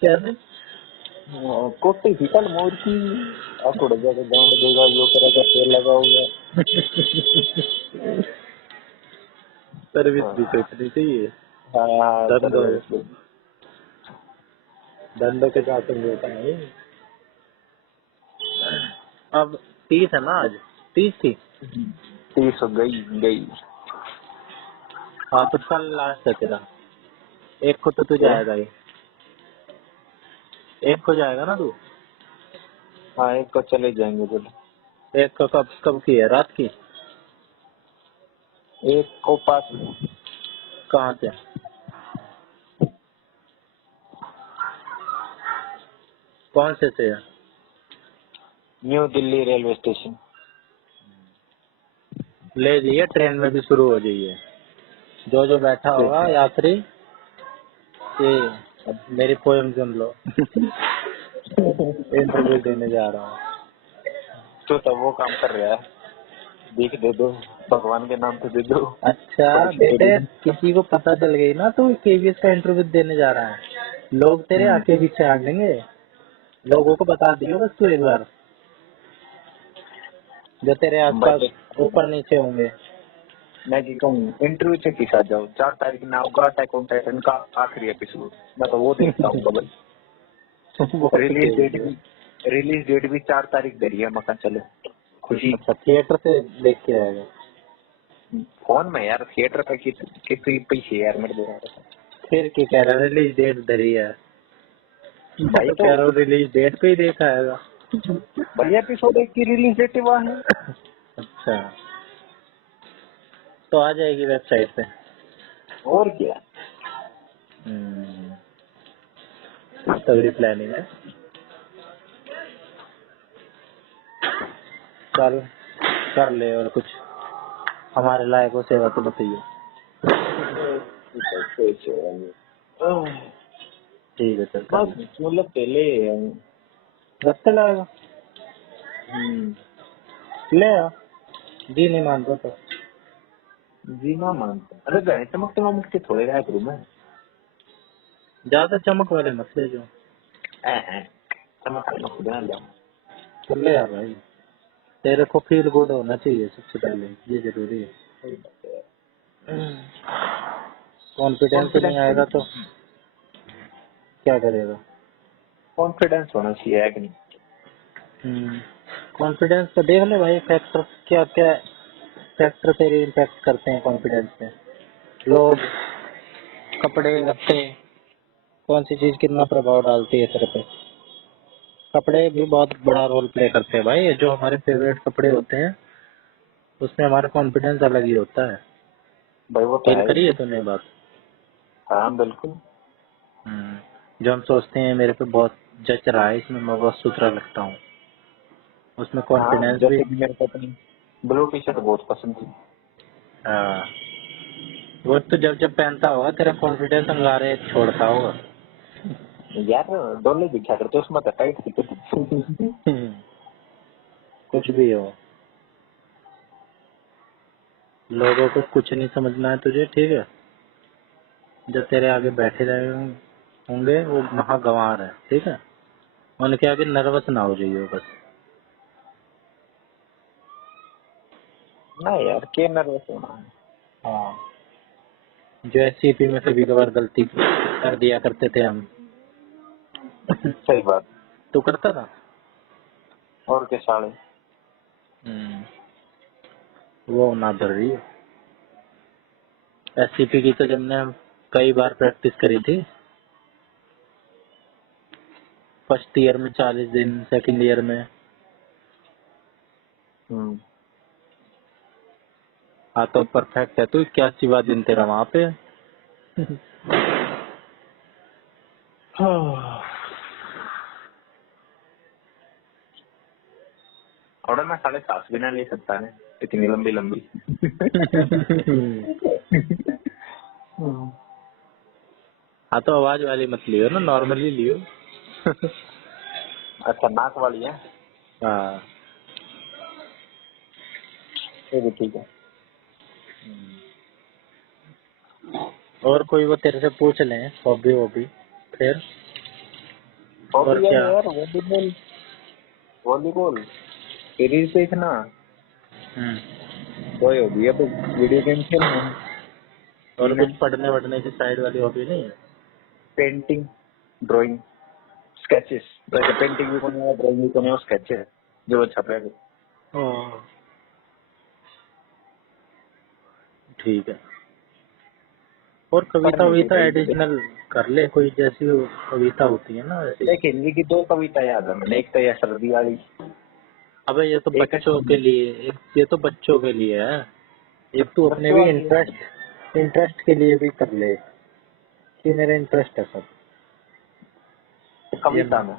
कैसे? कोटे थी कल मोर की आकोड़ जाकर गांड देगा यो करेगा तेल लगाओगे। सर्विस भी सोचनी चाहिए। हाँ धंधों के साथ समझौता नहीं। अब 30 है ना, आज 30 थी। 30 गई गई। हाँ तो कल लास्ट है तेरा, एक को तो तू जाएगा ही, एक को जाएगा ना तू। हाँ एक को चले जाएंगे बोले। एक को कब कब की है, रात की? एक को पास कहाँ से? कौन से है? New Delhi railway station. ले जाइए, ट्रेन में भी शुरू हो जाइए। जो जो बैठा होगा यात्री, ये मेरी पोएम सुन लो। इंटरव्यू देने जा रहा हूँ। तो तब वो काम कर रहा है, देख दे दो, भगवान के नाम पे दे दो। अच्छा बेटे, किसी को पता चल गई ना तू केवीएस का इंटरव्यू देने जा रहा है, लोग तेरे आगे पीछे आ लेंगे। लोगों को बता दियो बस तू एक बार, जो तेरे आसपास ऊपर नीचे होंगे। मैं की कहूँ इंटरव्यू से किसा जाओ, 4 तारीख ना होगा अटैक ऑन टाइटन का आखिरी एपिसोड, मैं तो वो देखता हूँ डबल। रिलीज डेट भी 4 तारीख दे रही है, मकान चले खुशी। अच्छा, थिएटर से देख के आएगा? फोन में यार, थिएटर पे कितने पैसे यार मेरे दे रहा है। फिर क्या कह रहा है, रिलीज डेट धरी है भाई, तो कह रहा हूँ रिलीज डेट पे ही देखा आएगा। बढ़िया एपिसोड एक की रिलीज डेट वहाँ है। अच्छा, तो आ जाएगी वेबसाइट पे। और क्या, तगड़ी प्लानिंग है। चल कर ले, और कुछ हमारे लायक हो सेवा तो बताइए। ठीक है चल, मतलब पहले रस्ते लाएगा ले आ। जी नहीं मानता तो जी ना मानता। अरे गए चमकते वमकते थोड़े रहा करूँ मैं, ज्यादा चमक वाले मत ले जो। चमकते खुद ना जाऊँ। तो ले आ भाई, तेरे को फील गुड होना चाहिए सबसे पहले, ये जरूरी है। कॉन्फिडेंस नहीं आएगा तो क्या करेगा? कॉन्फिडेंस होना चाहिए है कि नहीं? कॉन्फिडेंस तो देख ले भाई, फैक्टर क्या क्या फैक्टर तेरे इम्पैक्ट करते हैं कॉन्फिडेंस में। लोग, कपड़े लत्ते, कौन सी चीज कितना प्रभाव डालती है तेरे पे। कपड़े भी बहुत बड़ा रोल प्ले करते हैं भाई। जो हमारे फेवरेट कपड़े होते हैं उसमें हमारा कॉन्फिडेंस अलग ही होता है। भाई वो फील करी है तूने बात? हाँ बिल्कुल। जो हम सोचते हैं मेरे पे बहुत जच रहा है, इसमें मैं बहुत सुथरा लगता हूँ, उसमें कॉन्फिडेंस भी। मेरे को अपनी ब्लू टी शर्ट बहुत पसंद थी। हाँ, वो तो जब जब पहनता होगा तेरा कॉन्फिडेंस अंगारे छोड़ता होगा। यार डोले दिखा करते उसमें तो टाइट थी कुछ भी हो, लोगों को कुछ नहीं समझना है तुझे, ठीक है? जो तेरे आगे बैठे रहे होंगे वो महागवार है, ठीक है? उनके आगे नर्वस ना हो जाइए बस। ना यार, क्या नर्वस होना है। हाँ, जो एससीपी में कभी कभार गलती कर दिया करते थे हम। सही बात। तू करता था? और क्या साले। वो ना डर रही है। एससीपी की तो जब कई बार प्रैक्टिस करी थी। फर्स्ट ईयर में 40 दिन, सेकंड ईयर में। हाँ तो परफेक्ट है तू। 81वां दिन तेरा वहाँ पे। और मैं 7.5 भी ना ले सकता है, इतनी लंबी लंबी। हाँ तो आवाज वाली मत लियो ना, नॉर्मली लियो। अच्छा, नाक वाली है। हाँ ये भी ठीक है। और कोई वो तेरे से पूछ ले हॉबी वॉबी फिर। और क्या? यार वॉलीबॉल, वॉलीबॉल सीरीज देखना। कोई हॉबी है तो वीडियो गेम खेलना। और कुछ पढ़ने वढ़ने की साइड वाली हॉबी नहीं है? Painting, drawing, sketches. वैसे पेंटिंग भी करना है, ड्राइंग भी करना है, स्केच है जो अच्छा लगेगा। ठीक है। और कविता वविता एडिशनल कर ले कोई, जैसी कविता होती है ना वैसी। देख, हिंदी की 2 कविता याद है मैंने। एक तो यह सर्दी वाली। अबे ये तो बच्चों के लिए, ये तो बच्चों के लिए है। एक तू अपने भी इंटरेस्ट के लिए भी कर ले कि मेरा इंटरेस्ट है सब कविता में।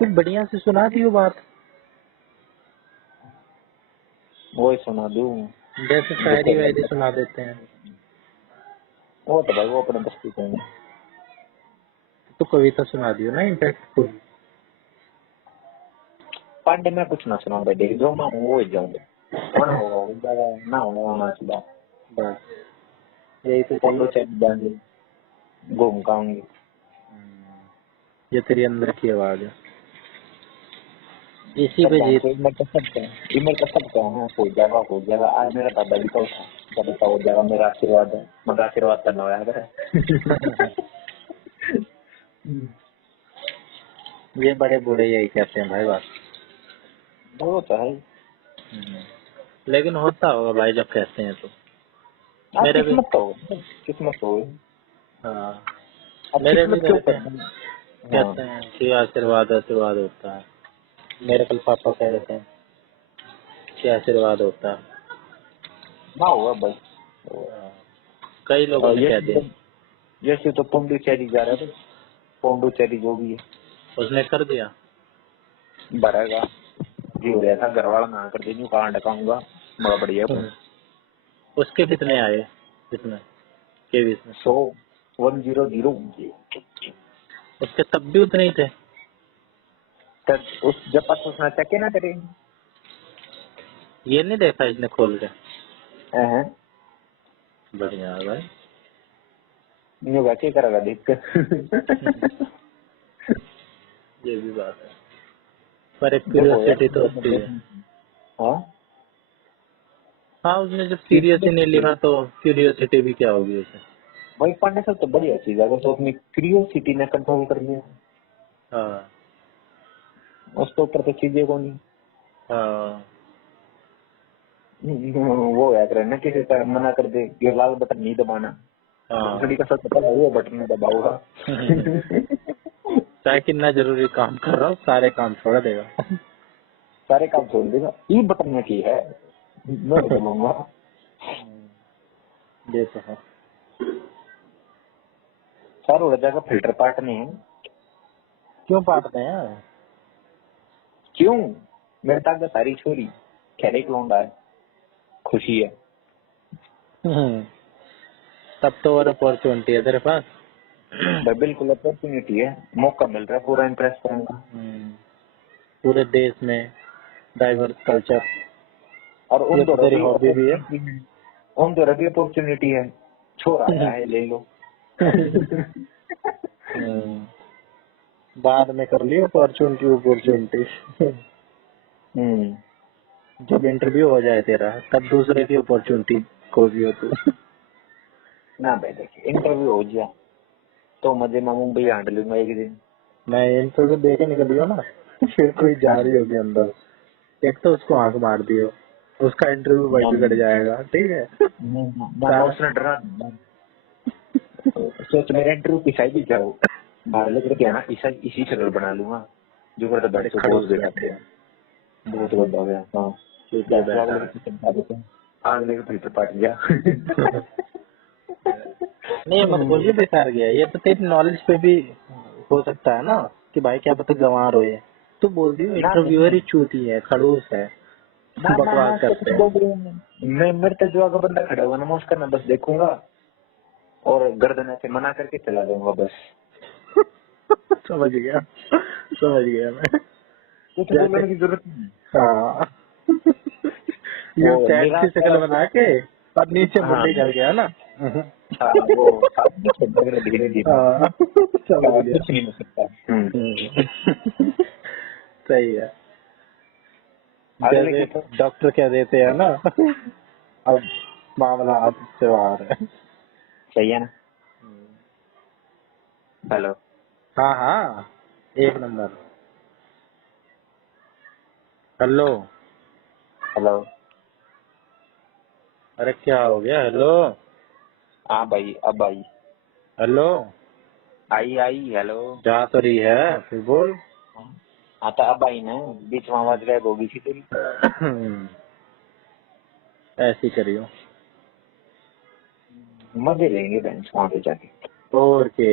कुछ बढ़िया से सुना दियो बात, वो ही सुना दूं। जैसे शायरी वायरी सुना देते हैं। वो तो भाई वो अपने बस्ती के हैं। तो कविता सुना दियो ना इम्पैक्टफुल। पांडे में कुछ ना सुना भाई, जो मैं वो ही जाऊंगा, होना होगा ना होना चाहिए बस यही तो चाहिए। पौंडुचेरी जाएंगे, घूम के आऊंगे। ये तेरी अंदर की आवाज है, इसी पे जीत। इमर कर सकते हैं, हो जाएगा। आज मेरा दादा भी तो था, दादा हो जाएगा, मेरा आशीर्वाद है, मेरा आशीर्वाद करना होया अगर। ये बड़े बूढ़े यही कहते हैं भाई बात। वो तो है, लेकिन होता होगा भाई जब कहते हैं तो। मेरे किस्मत हो। हाँ मेरे भी क्यों कहते हैं कि आशीर्वाद आशीर्वाद होता है। मेरे कल पापा कह रहे थे कि आशीर्वाद होता है ना हुआ भाई। कई लोगों ने कह दिया। जैसे तो पौंडुचेरी जा रहा था, पौंडुचेरी जो भी है उसने कर दिया, भरेगा जी हो रहा था, घर वाला ना कर देनी कहाँ डकाऊंगा, बड़ा बढ़िया। उसके कितने आए इसमें केवीस में? 100 उसके तब भी उतने ही थे। तब उस जब तक उसने चेक ना करे, ये नहीं देखा इसने खोल के। बढ़िया है भाई, ये वैसे करेगा देख कर। ये भी बात है, पर एक क्यूरियोसिटी तो होती है। हाँ उसने जब सीरियस ही नहीं लिखा तो क्यूरियोसिटी भी क्या होगी उसे। वही पढ़ने से तो बढ़िया चीज है, अगर तो अपनी क्यूरियोसिटी ने कंट्रोल कर लिया। हाँ उसके ऊपर तो चीजें को नहीं। हाँ वो है अगर न किसी तरह मना कर दे ये लाल बटन नहीं दबाना, घड़ी का सबसे पहले वो बटन दबाऊगा। चाहे कितना जरूरी काम कर रहा हो सारे काम छोड़ देगा। सारे काम छोड़ देगा, ये बटन में की है मैं दबाऊंगा। ये तो है। सर उड़ जाएगा फिल्टर पाटने हैं। क्यों पाटते हैं? क्यों? मेरे तक सारी छोरी खेले लौंडा है, खुशी है। तब तो और अपॉर्चुनिटी है तेरे पास। बिल्कुल अपॉर्चुनिटी है, मौका मिल रहा है पूरा इम्प्रेस करने का। पूरे देश में डाइवर्स कल्चर, और ये तो तेरी हॉबी भी है। उन दो रवि अपॉर्चुनिटी है, छोड़ आया है ले लो। बाद में कर लियो अपॉर्चुनिटी। जब इंटरव्यू हो जाए तेरा तब दूसरे की अपॉर्चुनिटी खोजियो तू। ना भाई देखिए इंटरव्यू हो जाए तो मजे में मुंबई हांड लूंगा एक दिन। मैं इंटरव्यू दे के निकलियो ना, फिर कोई जा रही होगी अंदर, एक तो उसको आंख मार दियो, उसका इंटरव्यू वही बिगड़ जाएगा। ठीक है उसने डरा सोच मेरा इंटरव्यू पिछाई भी जाओ बाहर लेकर के आना, इसी शक्ल बना लूंगा जो करता बड़े खड़ोस बैठे हैं। बहुत बड़ा हो गया। हाँ आगले का फिल्टर पाट गया। नहीं मत बोलिए बेकार गया, ये तो तेरी नॉलेज पे भी हो सकता है ना कि भाई क्या पता गंवार हो ये, तो बोल दियो इंटरव्यूअर ही चूती है, खड़ूस है, बकवास करते हैं। मैं मेरे तो जो अगर बंदा खड़ा होगा ना मैं उसका ना बस देखूंगा और गर्दन से मना करके चला जाऊंगा बस। समझ गया मैं। कुछ बोलने की जरूरत नहीं। हाँ ये चैट की शक्ल बना के और नीचे मुंडी कर गया ना। वो धीरे धीरे कुछ नहीं हो सकता। सही है, जैसे डॉक्टर कह देते हैं ना अब मामला आपसे बाहर है। सही है ना। हेलो हाँ हाँ एक नंबर। हेलो हेलो अरे क्या हो गया? हेलो हाँ भाई अब आई हेलो आई हेलो जा तो रही है फिर बोल। हाँ तो अब आई ना, बीच में आवाज गायब होगी थी तेरी। ऐसी करियो, मजे लेंगे बेंच वहाँ पे जाके। और के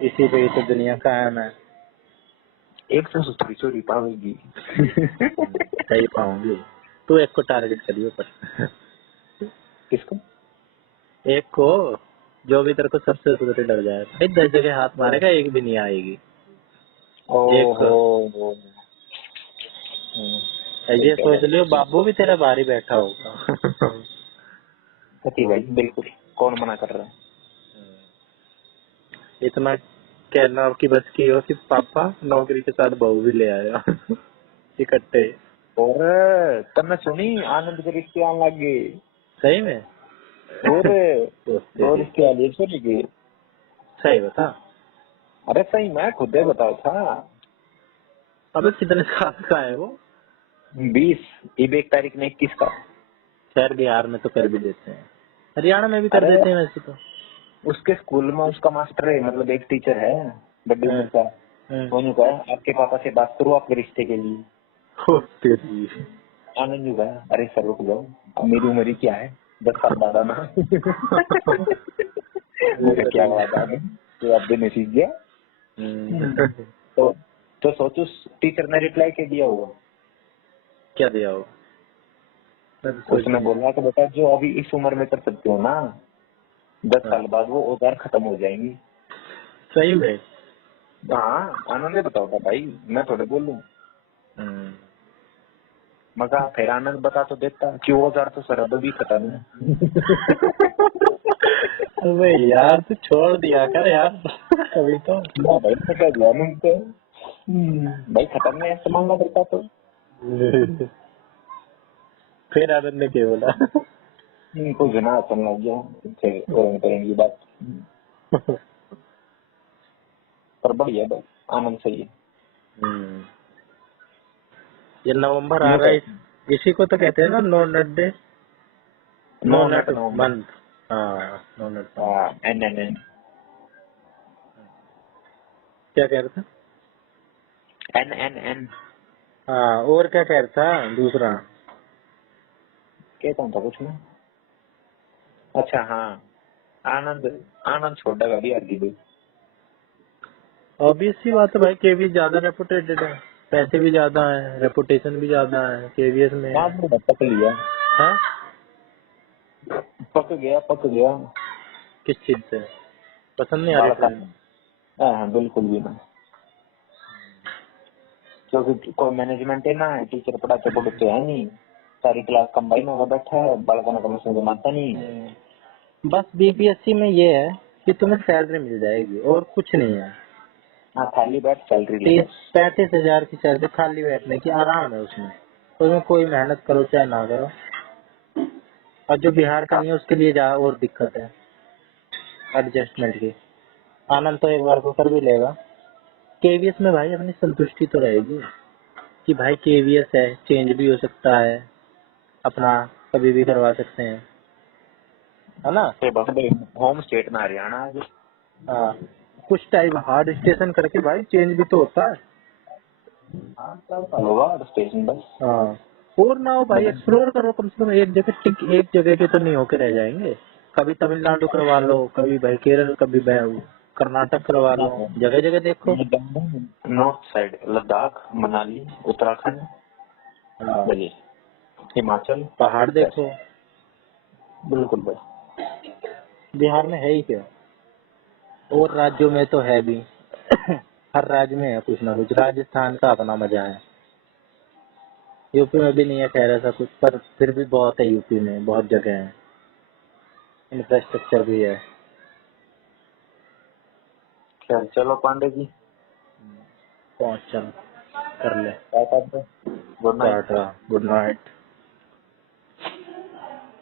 इसी पे तो दुनिया कायम है। एक से थोड़ी चोरी पावेगी। सही पाऊंगी। तू एक को टारगेट करियो पर। किसको? एक को, जो भी तेरे को सबसे ज्यादा डर जाए भाई, 10 जगह हाथ मारेगा, एक भी नहीं आएगी। ओहो। ये सोच लियो बाबू भी तेरा बाहर ही बैठा होगा। सती भाई बिल्कुल, कौन मना कर रहा है? इतना कहना की बस की हो कि पापा नौकरी के साथ बहू भी ले आया। इकट्ठे। और तन्ने सुनी आनंद के रिश्ते आने लग गए। सही में? और दो रिश्ते आने चले गए। सही बता। अरे सही, मैं खुद ही बताओ था। अबे कितने साल का है वो? 20। अब 1 तारीख में 21 का। खैर बिहार में तो कर भी देते हैं, हरियाणा में भी कर देते हैं वैसे तो। उसके स्कूल में उसका मास्टर है, मतलब एक टीचर है बड्डी उम्र का। उन्होंने कहा आपके पापा से बात करो आपके रिश्ते के लिए। आनंद ने कहा अरे सर रुक जाओ, अब मेरी उम्र ही क्या है, 10 साल बाद आना। मुझे क्या बात है, तो आप देने सीख गया। तो सोचो टीचर ने रिप्लाई क्या दिया होगा? क्या दिया होगा? उसने बोला कि बेटा जो अभी इस उम्र में कर सकते हो ना, 10 साल बाद वो औजार खत्म हो जाएंगी। सही में? हाँ आनंद ने बताओ था भाई, मैं थोड़े बोलूं। मजा फिर आनंद बता तो देता कि औजार तो सरहद भी खत्म है। अबे यार तू छोड़ दिया कर यार। कभी तो भाई पता आनंद को भाई खत्म में ऐसे मांगना पड़ता तो। फिर आनंद ने क्या बोला? कुछ जना सुन लग गया करेंगे बात। पर बढ़िया भाई, आनंद सही है। ये नवंबर आ रहा है, इसी को तो कहते हैं ना नो नट डे, नो नट मंथ। हाँ नो नट। एन क्या कह रहा था? एन। हाँ और क्या कह रहा था दूसरा? कहता था कुछ नहीं। अच्छा हाँ, आनंद छोड़ेगा भी आगे भाई। ऑब्वियस सी बात है भाई, केवी ज्यादा रेपुटेटेड है, पैसे भी ज्यादा है, रेपुटेशन भी ज्यादा है केवीएस में। पक लिया। हाँ पक गया। किस चीज से? पसंद नहीं आ रही फिल्म? हाँ बिल्कुल भी ना, क्योंकि कोई मैनेजमेंट है ना, टीचर पढ़ाते है नहीं, सारी क्लास कंबाइन होकर बैठा है, बालकों का समझ मानता नहीं। बस बीपीएससी में ये है कि तुम्हें सैलरी मिल जाएगी और कुछ नहीं है। हाँ खाली बैठ सैलरी 30-35 हजार की सैलरी, खाली बैठने की आराम है उसमें, उसमें कोई मेहनत करो चाहे ना करो। और जो बिहार का नहीं है उसके लिए और दिक्कत है एडजस्टमेंट की। आनंद तो एक बार को कर भी लेगा। केवीएस में भाई अपनी संतुष्टि तो रहेगी कि भाई केवीएस है, चेंज भी हो सकता है, अपना कभी भी करवा सकते हैं, है ना? होम स्टेट में हरियाणा। हाँ कुछ टाइम हार्ड स्टेशन करके भाई चेंज भी तो होता है। Station bus. हाँ और ना हो भाई, एक्सप्लोर करो कम से कम, एक जगह के तो नहीं होके रह जाएंगे। कभी तमिलनाडु करवा लो, कभी भाई केरल, कभी कर्नाटक करवा लो, जगह जगह देखो। नॉर्थ साइड लद्दाख, मनाली, उत्तराखंड, हिमाचल, पहाड़ देखो। बिल्कुल भाई। बिहार में है ही क्या, और राज्यों में तो है भी। हर राज्य में है कुछ ना कुछ। राजस्थान का अपना मजा है, यूपी में भी नहीं है खैर ऐसा कुछ, पर फिर भी बहुत है, यूपी में बहुत जगह है, इंफ्रास्ट्रक्चर भी है। चलो पांडे जी, पहुंच चल कर ले। Good night. Good night.